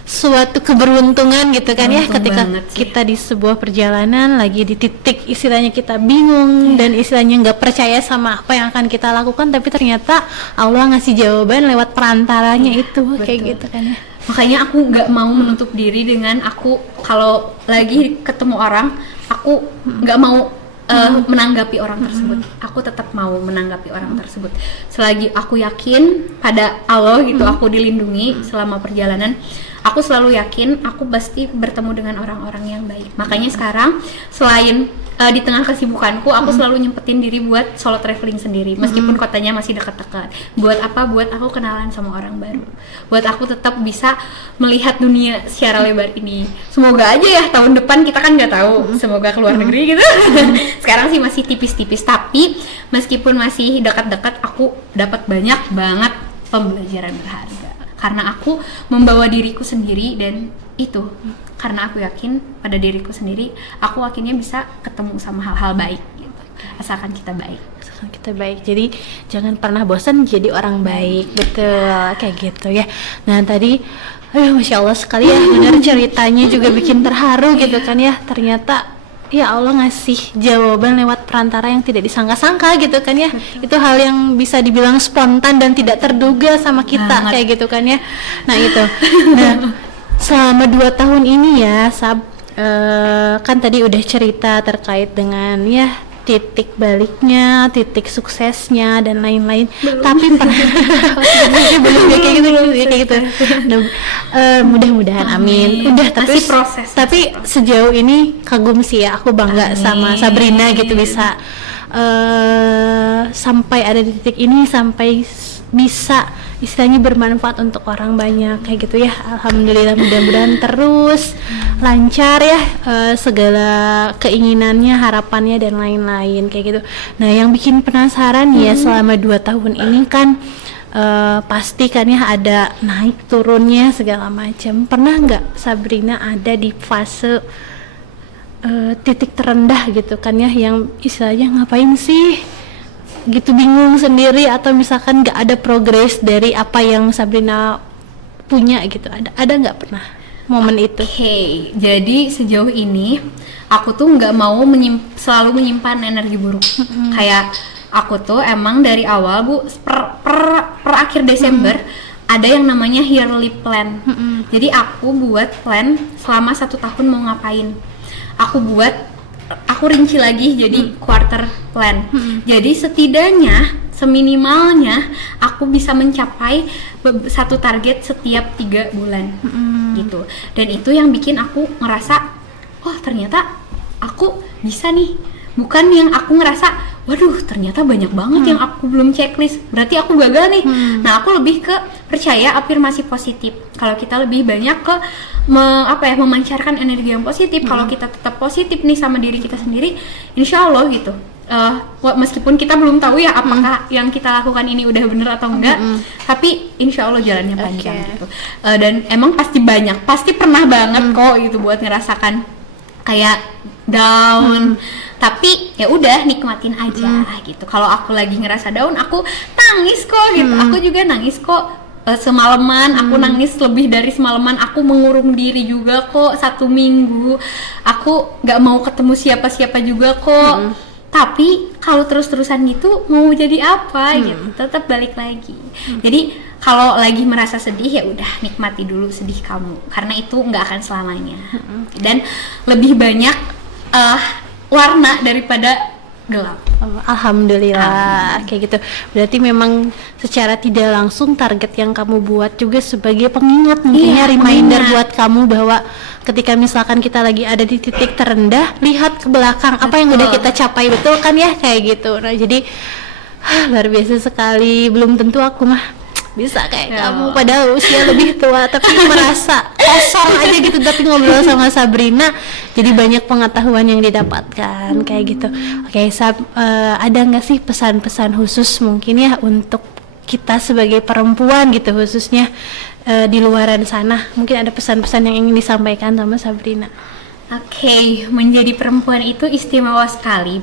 suatu keberuntungan gitu kan ya, ketika kita di sebuah perjalanan lagi di titik istilahnya kita bingung dan istilahnya nggak percaya sama apa yang akan kita lakukan, tapi ternyata Allah ngasih jawaban lewat perantaranya itu. Kayak gitu kan ya. Makanya aku nggak mau menutup diri dengan aku kalau lagi ketemu orang, aku nggak mau menanggapi orang tersebut. Aku tetap mau menanggapi orang tersebut selagi aku yakin pada Allah gitu. Aku dilindungi selama perjalanan. Aku selalu yakin aku pasti bertemu dengan orang-orang yang baik. Makanya sekarang selain di tengah kesibukanku, aku selalu nyempetin diri buat solo traveling sendiri, meskipun kotanya masih dekat-dekat. Buat apa? Buat aku kenalan sama orang baru. Buat aku tetap bisa melihat dunia secara lebar ini. Semoga aja ya tahun depan, kita kan nggak tahu. Semoga keluar negeri gitu. Sekarang sih masih tipis-tipis, tapi meskipun masih dekat-dekat, aku dapat banyak banget pembelajaran berharga. Karena aku membawa diriku sendiri, dan itu karena aku yakin pada diriku sendiri, aku akhirnya bisa ketemu sama hal-hal baik gitu. Asalkan kita baik. Jadi jangan pernah bosan jadi orang baik. Betul, kayak gitu ya. Nah tadi Masya Allah sekali ya, benar ceritanya juga bikin terharu gitu kan ya. Ternyata ya Allah ngasih jawaban lewat perantara yang tidak disangka-sangka gitu kan ya. Itu hal yang bisa dibilang spontan dan tidak terduga sama kita kayak gitu kan ya. Nah itu. Nah selama 2 tahun ini ya Sab, kan tadi udah cerita terkait dengan ya titik baliknya, titik suksesnya dan lain-lain. Tapi belum kayak gitu. Mudah-mudahan amin. Udah tapi proses. Tapi sejauh ini kagum sih ya, aku bangga sama Sabrina gitu bisa sampai ada di titik ini, sampai bisa istilahnya bermanfaat untuk orang banyak kayak gitu ya. Alhamdulillah, mudah-mudahan terus lancar ya segala keinginannya, harapannya dan lain-lain kayak gitu. Nah, yang bikin penasaran ya, selama 2 tahun ini kan pasti kan ya ada naik turunnya segala macam. Pernah nggak Sabrina ada di fase titik terendah gitu kan ya, yang istilahnya ngapain sih gitu, bingung sendiri, atau misalkan nggak ada progres dari apa yang Sabrina punya gitu, ada nggak pernah momen itu? Oke, jadi sejauh ini aku tuh nggak mau selalu menyimpan energi buruk. Kayak aku tuh emang dari awal Bu, per akhir Desember ada yang namanya yearly plan. Jadi aku buat plan selama 1 tahun mau ngapain. Aku rinci lagi jadi quarter plan. Jadi setidaknya, seminimalnya aku bisa mencapai 1 target setiap 3 bulan gitu. Dan itu yang bikin aku ngerasa, oh ternyata aku bisa nih. Bukan yang aku ngerasa, waduh ternyata banyak banget yang aku belum checklist, berarti aku gagal nih. Nah, aku lebih ke percaya afirmasi positif. Kalau kita lebih banyak ke memancarkan energi yang positif. Kalau kita tetap positif nih sama diri kita sendiri, insya Allah gitu. Meskipun kita belum tahu ya apakah yang kita lakukan ini udah bener atau enggak, tapi insya Allah jalannya panjang gitu. Dan emang pasti pernah banget kok gitu buat ngerasakan kayak down. Tapi ya udah nikmatin aja gitu. Kalau aku lagi ngerasa down, aku nangis kok gitu. Aku juga nangis kok. Semalaman aku nangis lebih dari semalaman, aku mengurung diri juga kok 1 minggu. Aku nggak mau ketemu siapa-siapa juga kok. Tapi kalau terus-terusan gitu mau jadi apa gitu, tetap balik lagi. Jadi kalau lagi merasa sedih ya udah nikmati dulu sedih kamu, karena itu nggak akan selamanya. Dan lebih banyak warna daripada gelap. Alhamdulillah kayak gitu. Berarti memang secara tidak langsung target yang kamu buat juga sebagai pengingat, mungkin ya, reminder buat kamu bahwa ketika misalkan kita lagi ada di titik terendah, lihat ke belakang apa yang udah kita capai, betul kan ya, kayak gitu. Nah, jadi luar biasa sekali. Belum tentu aku mah bisa kayak kamu padahal usia lebih tua, tapi merasa kosong aja gitu. Tapi ngobrol sama Sabrina jadi banyak pengetahuan yang didapatkan kayak gitu. Oke, ada nggak sih pesan-pesan khusus mungkin ya untuk kita sebagai perempuan gitu, khususnya di luaran sana, mungkin ada pesan-pesan yang ingin disampaikan sama Sabrina? Oke, menjadi perempuan itu istimewa sekali.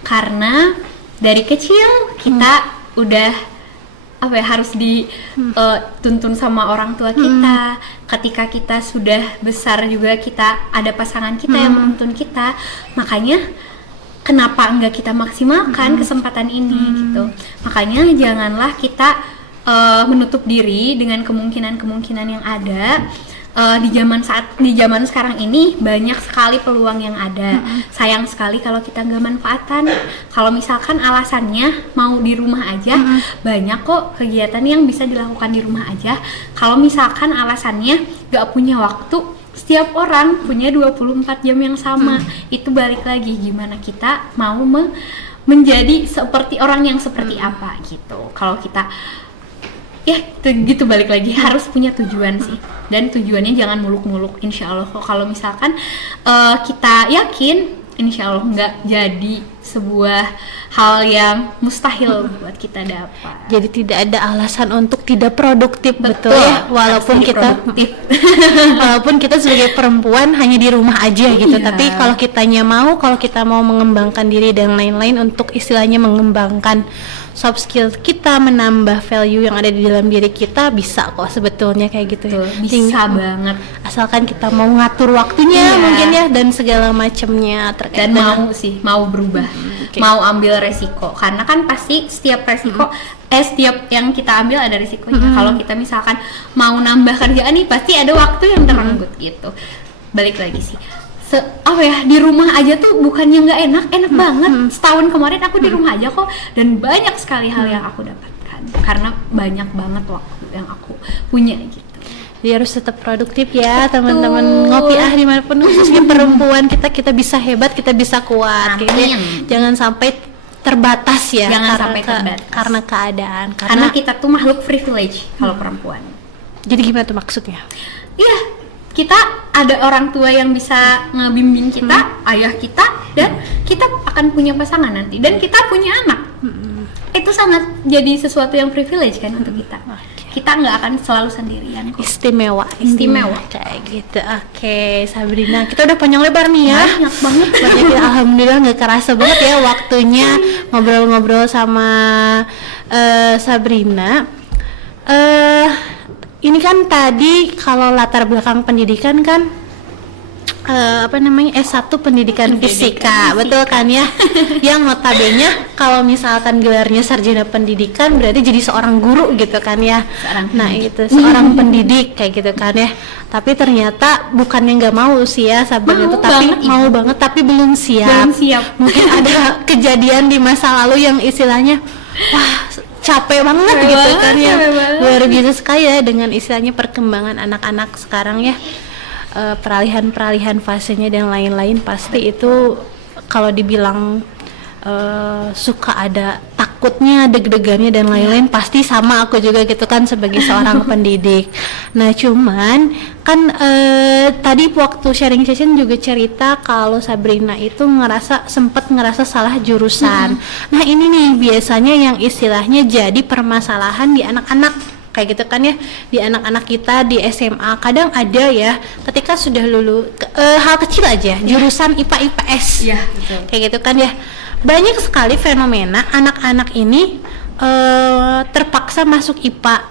Karena dari kecil kita udah harus dituntun sama orang tua kita. Ketika kita sudah besar juga kita ada pasangan kita yang menuntun kita. Makanya kenapa enggak kita maksimalkan kesempatan ini gitu. Makanya janganlah kita menutup diri dengan kemungkinan-kemungkinan yang ada. Di zaman sekarang ini banyak sekali peluang yang ada. Sayang sekali kalau kita nggak manfaatkan. Kalau misalkan alasannya mau di rumah aja, banyak kok kegiatan yang bisa dilakukan di rumah aja. Kalau misalkan alasannya nggak punya waktu, setiap orang punya 24 jam yang sama. Itu balik lagi gimana kita mau menjadi seperti orang yang seperti apa gitu. Kalau kita ya gitu balik lagi harus punya tujuan sih, dan tujuannya jangan muluk-muluk. Insya Allah kalau misalkan kita yakin, insya Allah nggak jadi sebuah hal yang mustahil buat kita dapat. Jadi tidak ada alasan untuk tidak produktif. Betul ya, walaupun kita sebagai perempuan hanya di rumah aja gitu. Tapi kalau kita mau mengembangkan diri dan lain-lain, untuk istilahnya mengembangkan soft skill kita, menambah value yang ada di dalam diri kita, bisa kok sebetulnya kayak gitu. Bisa banget, asalkan kita mau ngatur waktunya mungkin ya, dan segala macamnya terkait dan mau berubah, mau ambil resiko. Karena kan pasti setiap resiko setiap yang kita ambil ada risikonya. Kalau kita misalkan mau nambah kerjaan nih, pasti ada waktu yang terenggut gitu. Balik lagi sih, di rumah aja tuh bukannya nggak enak banget. Setahun kemarin aku di rumah aja kok, dan banyak sekali hal yang aku dapatkan karena banyak banget waktu yang aku punya gitu. Jadi harus tetap produktif ya teman-teman ngopi dimanapun, khususnya perempuan, kita bisa hebat, kita bisa kuat gitu ya. Jangan sampai terbatas ya, Jangan sampai terbatas. karena keadaan, Karena kita tuh makhluk privilege kalau perempuan. Jadi gimana tuh maksudnya? Iya, kita ada orang tua yang bisa ngebimbing kita, ayah kita, dan kita akan punya pasangan nanti, dan kita punya anak. Itu sangat jadi sesuatu yang privilege kan untuk kita. Kita nggak akan selalu sendirian kok. Istimewa. Kayak gitu. Oke, Sabrina, kita udah panjang lebar nih ya. Banyak banget. Banyak ya, alhamdulillah nggak kerasa banget ya waktunya ngobrol-ngobrol sama Sabrina. Ini kan tadi kalau latar belakang pendidikan kan S1 pendidikan fisika, betul kan ya? Yang notabene kalau misalkan gelarnya sarjana pendidikan berarti jadi seorang guru gitu kan ya. Seorang pendidik kayak gitu kan ya. Tapi ternyata bukannya nggak mau sih ya Sabrina itu, tapi mau banget tapi belum siap. Mungkin ada kejadian di masa lalu yang istilahnya wah capek banget gitu kan ya. Luar biasa sekali ya dengan istilahnya perkembangan anak-anak sekarang ya. Peralihan fasenya dan lain-lain, pasti itu kalau dibilang suka ada takutnya, deg-degannya dan lain-lain, pasti sama aku juga gitu kan sebagai seorang pendidik. Nah cuman kan tadi waktu sharing session juga cerita kalau Sabrina itu sempat ngerasa salah jurusan. Nah ini nih biasanya yang istilahnya jadi permasalahan di anak-anak kayak gitu kan ya, di anak-anak kita di SMA kadang ada ya ketika sudah lulus hal kecil aja jurusan IPA IPS kayak gitu kan ya, banyak sekali fenomena anak-anak ini terpaksa masuk IPA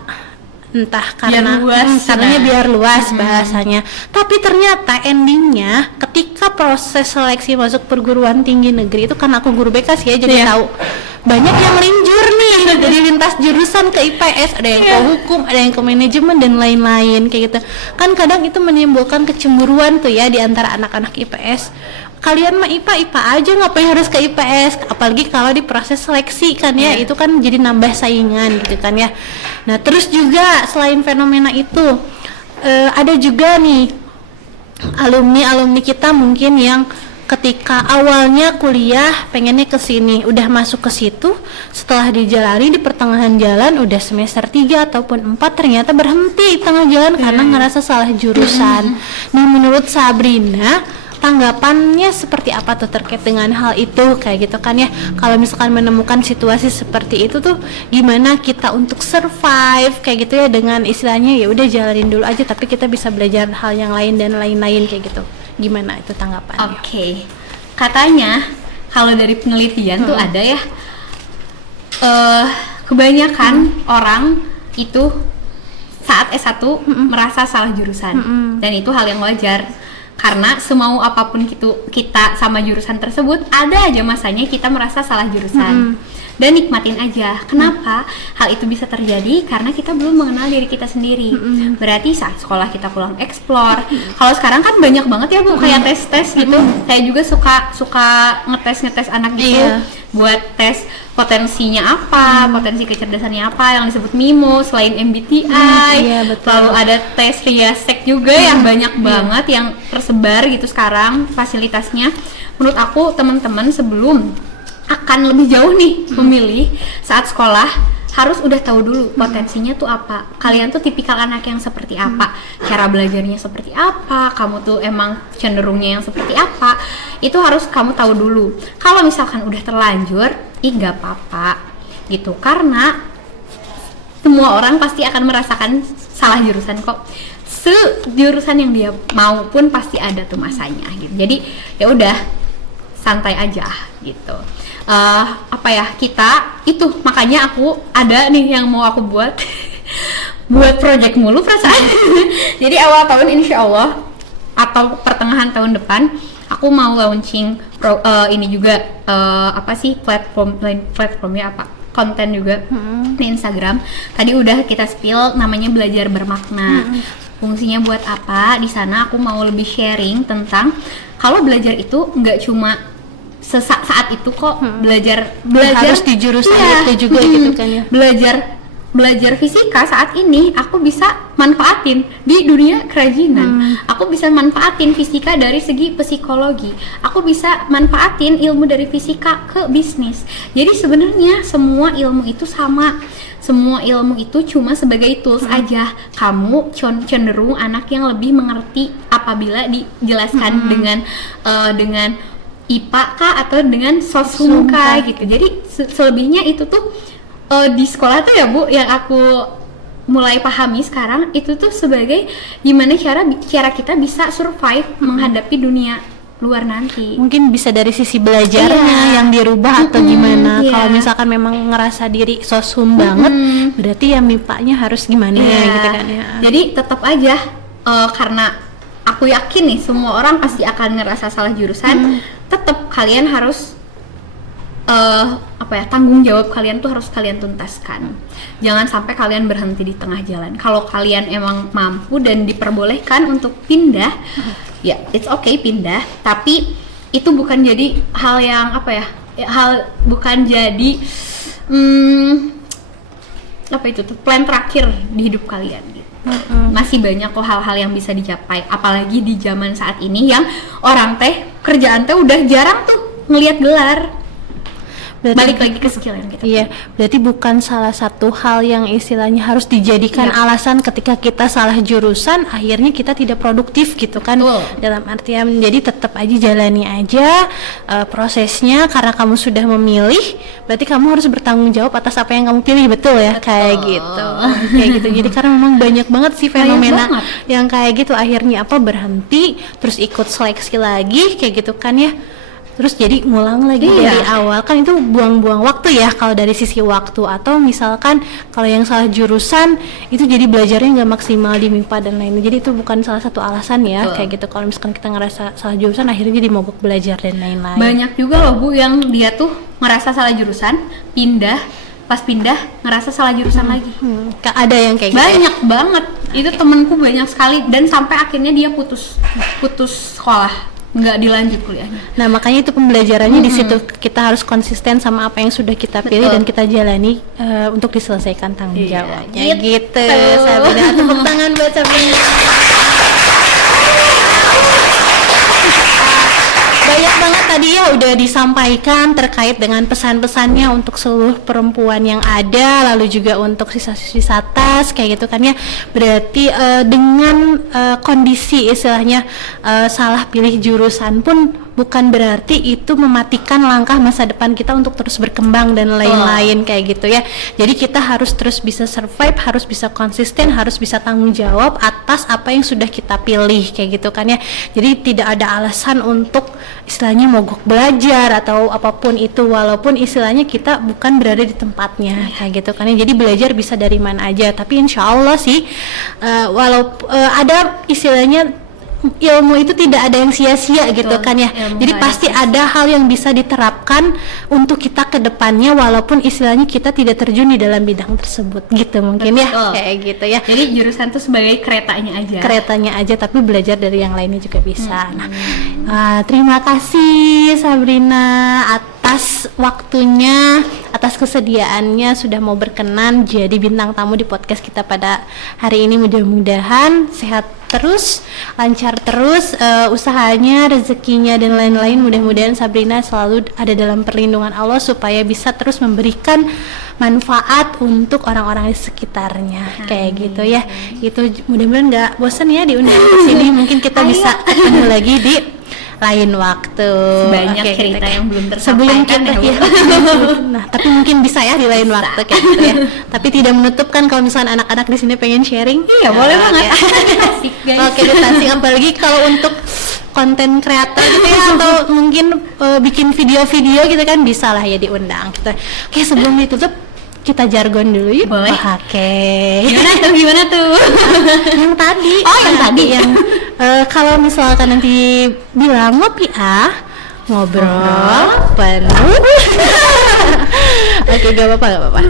entah karena biar luas bahasanya, tapi ternyata endingnya ketika proses seleksi masuk perguruan tinggi negeri itu, karena aku guru BK sih ya jadi tahu banyak yang linjur nih dari lintas jurusan ke IPS, ada yang ke hukum, ada yang ke manajemen dan lain-lain kayak gitu kan. Kadang itu menimbulkan kecemburuan tuh ya di antara anak-anak IPS. Kalian mah IPA aja, ngapain harus ke IPS? Apalagi kalau di proses seleksi kan ya, itu kan jadi nambah saingan gitu kan ya. Nah terus juga selain fenomena itu ada juga nih alumni kita mungkin yang ketika awalnya kuliah pengennya ke sini, udah masuk ke situ, setelah dijalani di pertengahan jalan udah semester 3 ataupun 4 ternyata berhenti tengah jalan karena ngerasa salah jurusan. Nah menurut Sabrina tanggapannya seperti apa tuh terkait dengan hal itu kayak gitu kan ya, kalau misalkan menemukan situasi seperti itu tuh gimana kita untuk survive kayak gitu ya, dengan istilahnya ya udah jalanin dulu aja tapi kita bisa belajar hal yang lain dan lain-lain kayak gitu, gimana itu tanggapannya? Oke. Katanya kalau dari penelitian tuh ada ya kebanyakan orang itu saat S1 merasa salah jurusan dan itu hal yang wajar. Karena semau apapun kita sama jurusan tersebut, ada aja masanya kita merasa salah jurusan. Dan nikmatin aja. Kenapa hal itu bisa terjadi? Karena kita belum mengenal diri kita sendiri. Berarti saat sekolah kita pulang explore. Kalau sekarang kan banyak banget ya Bu, kayak tes-tes gitu. Saya juga suka ngetes anak gitu, buat tes potensinya apa, potensi kecerdasannya apa yang disebut MIMO selain MBTI. Lalu ada tes Riasek juga yang banyak banget yang tersebar gitu sekarang fasilitasnya. Menurut aku teman-teman sebelum akan lebih jauh nih memilih saat sekolah harus udah tahu dulu potensinya tuh apa, kalian tuh tipikal anak yang seperti apa, cara belajarnya seperti apa, kamu tuh emang cenderungnya yang seperti apa, itu harus kamu tahu dulu. Kalau misalkan udah terlanjur, nggak apa-apa gitu, karena semua orang pasti akan merasakan salah jurusan kok. Jurusan yang dia mau pun pasti ada tuh masanya gitu. Jadi ya udah santai aja gitu. Kita itu makanya aku ada nih yang mau aku buat buat project mulu perasaan. Jadi awal tahun insya Allah atau pertengahan tahun depan aku mau launching ini juga platformnya apa, konten juga di Instagram. Tadi udah kita spill namanya belajar bermakna. Fungsinya buat apa? Di sana aku mau lebih sharing tentang kalau belajar itu nggak cuma saat itu kok, belajar harus di jurusan itu juga gitu kan ya. Belajar belajar fisika saat ini aku bisa manfaatin di dunia kerajinan. Aku bisa manfaatin fisika dari segi psikologi. Aku bisa manfaatin ilmu dari fisika ke bisnis. Jadi sebenarnya semua ilmu itu sama. Semua ilmu itu cuma sebagai tools aja. Kamu cenderung anak yang lebih mengerti apabila dijelaskan dengan IPA kah atau dengan sosum kah gitu. Jadi selebihnya itu tuh di sekolah tuh ya Bu, yang aku mulai pahami sekarang itu tuh sebagai gimana cara kita bisa survive menghadapi dunia luar nanti. Mungkin bisa dari sisi belajarnya yang dirubah atau gimana. Kalau misalkan memang ngerasa diri sosum banget, berarti ya MIPA-nya harus gimana gitu kan ya. Jadi tetap aja karena aku yakin nih semua orang pasti akan ngerasa salah jurusan, tetap kalian harus tanggung jawab kalian tuh harus kalian tuntaskan. Jangan sampai kalian berhenti di tengah jalan. Kalau kalian emang mampu dan diperbolehkan untuk pindah, ya it's okay pindah, tapi itu bukan jadi hal yang bukan jadi plan terakhir di hidup kalian gitu. Masih banyak kok hal-hal yang bisa dicapai, apalagi di zaman saat ini yang orang kerjaan udah jarang tuh ngelihat gelar. Berarti, balik lagi ke skill yang kita iya, berarti bukan salah satu hal yang istilahnya harus dijadikan alasan ketika kita salah jurusan akhirnya kita tidak produktif gitu kan. Dalam artian jadi tetap aja jalani aja prosesnya, karena kamu sudah memilih berarti kamu harus bertanggung jawab atas apa yang kamu pilih, betul ya? Kayak gitu. Jadi karena memang banyak banget sih fenomena yang kayak gitu, akhirnya berhenti terus ikut seleksi lagi kayak gitu kan ya. Terus jadi ngulang lagi dari awal, kan itu buang-buang waktu ya kalau dari sisi waktu. Atau misalkan kalau yang salah jurusan itu jadi belajarnya nggak maksimal di MIPA dan lainnya, jadi itu bukan salah satu alasan ya. Kayak gitu, kalau misalkan kita ngerasa salah jurusan akhirnya jadi mogok belajar dan lain-lain. Banyak juga loh Bu yang dia tuh ngerasa salah jurusan, pas pindah ngerasa salah jurusan lagi. Ada yang kayak banyak gitu banget, itu temenku banyak sekali, dan sampai akhirnya dia putus sekolah, nggak dilanjut kuliahnya. Nah makanya itu pembelajarannya di situ, kita harus konsisten sama apa yang sudah kita pilih dan kita jalani untuk diselesaikan tanggung jawabnya gitu. Sabrina, tepuk tangan buat Sabrina. Banyak banget tadi ya udah disampaikan terkait dengan pesan-pesannya untuk seluruh perempuan yang ada, lalu juga untuk siswa-siswi atas kayak gitu kan ya. Berarti dengan kondisi istilahnya salah pilih jurusan pun bukan berarti itu mematikan langkah masa depan kita untuk terus berkembang dan lain-lain kayak gitu ya. Jadi kita harus terus bisa survive, harus bisa konsisten, harus bisa tanggung jawab atas apa yang sudah kita pilih kayak gitu kan ya. Jadi tidak ada alasan untuk istilahnya mogok belajar atau apapun itu, walaupun istilahnya kita bukan berada di tempatnya kayak gitu kan ya. Jadi belajar bisa dari mana aja, tapi insya Allah sih walaupun ada istilahnya ilmu itu tidak ada yang sia-sia gitu kan ya. Jadi pasti ada hal yang bisa diterapkan untuk kita ke depannya walaupun istilahnya kita tidak terjun di dalam bidang tersebut gitu mungkin ya, kayak gitu ya. Jadi jurusan tuh sebagai keretanya aja tapi belajar dari yang lainnya juga bisa. Terima kasih Sabrina atas waktunya, atas kesediaannya sudah mau berkenan jadi bintang tamu di podcast kita pada hari ini. Mudah-mudahan sehat terus, lancar terus usahanya, rezekinya dan lain-lain. Mudah-mudahan Sabrina selalu ada dalam perlindungan Allah supaya bisa terus memberikan manfaat untuk orang-orang di sekitarnya kayak gitu ya. Itu mudah-mudahan nggak bosan ya diundang ke sini. Mungkin kita bisa ketemu lagi di lain waktu. Banyak cerita yang belum tersampaikan sebelum kita ya. Nah, tapi mungkin bisa ya di lain waktu kayak gitu ya. Tapi tidak menutupkan kalau misalnya anak-anak di sini pengen sharing. Iya, boleh banget. Asik, guys. Oke, asik, apalagi kalau untuk konten kreator gitu ya, atau mungkin bikin video-video gitu kan bisa lah ya diundang gitu. Oke, sebelum ditutup kita jargon dulu yuk. Boleh. Oke. Gimana tuh? Yang tadi. Yang tadi yang kalau misalkan nanti bilang ngopi ngobrol penuh. Oke, gak apa-apa.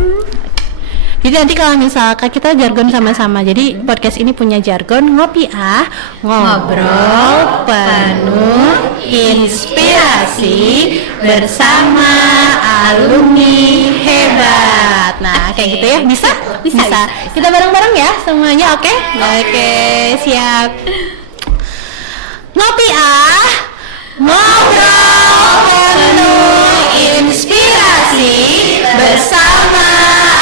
Jadi nanti kalau misalkan kita jargon sama-sama, jadi podcast ini punya jargon ngopi ngobrol penuh inspirasi. Inspirasi bersama alumni hebat. Nah, kayak gitu ya, bisa? Kita bareng-bareng ya semuanya, oke? Oke, siap. Ngopi ngobrol penuh inspirasi bersama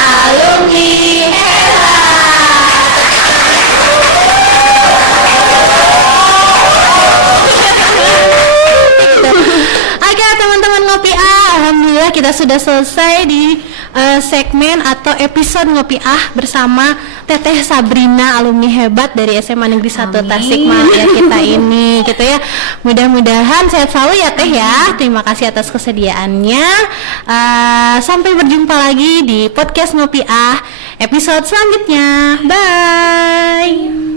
alumni hebat. Oke, teman-teman Ngopi alhamdulillah kita sudah selesai di segmen atau episode Ngopi bersama Teteh Sabrina, alumni hebat dari SMA Negeri 1 Tasikmalaya kita ini gitu ya. Mudah-mudahan sehat selalu ya Teh ya. Terima kasih atas kesediaannya. Sampai berjumpa lagi di podcast Ngopi episode selanjutnya. Bye.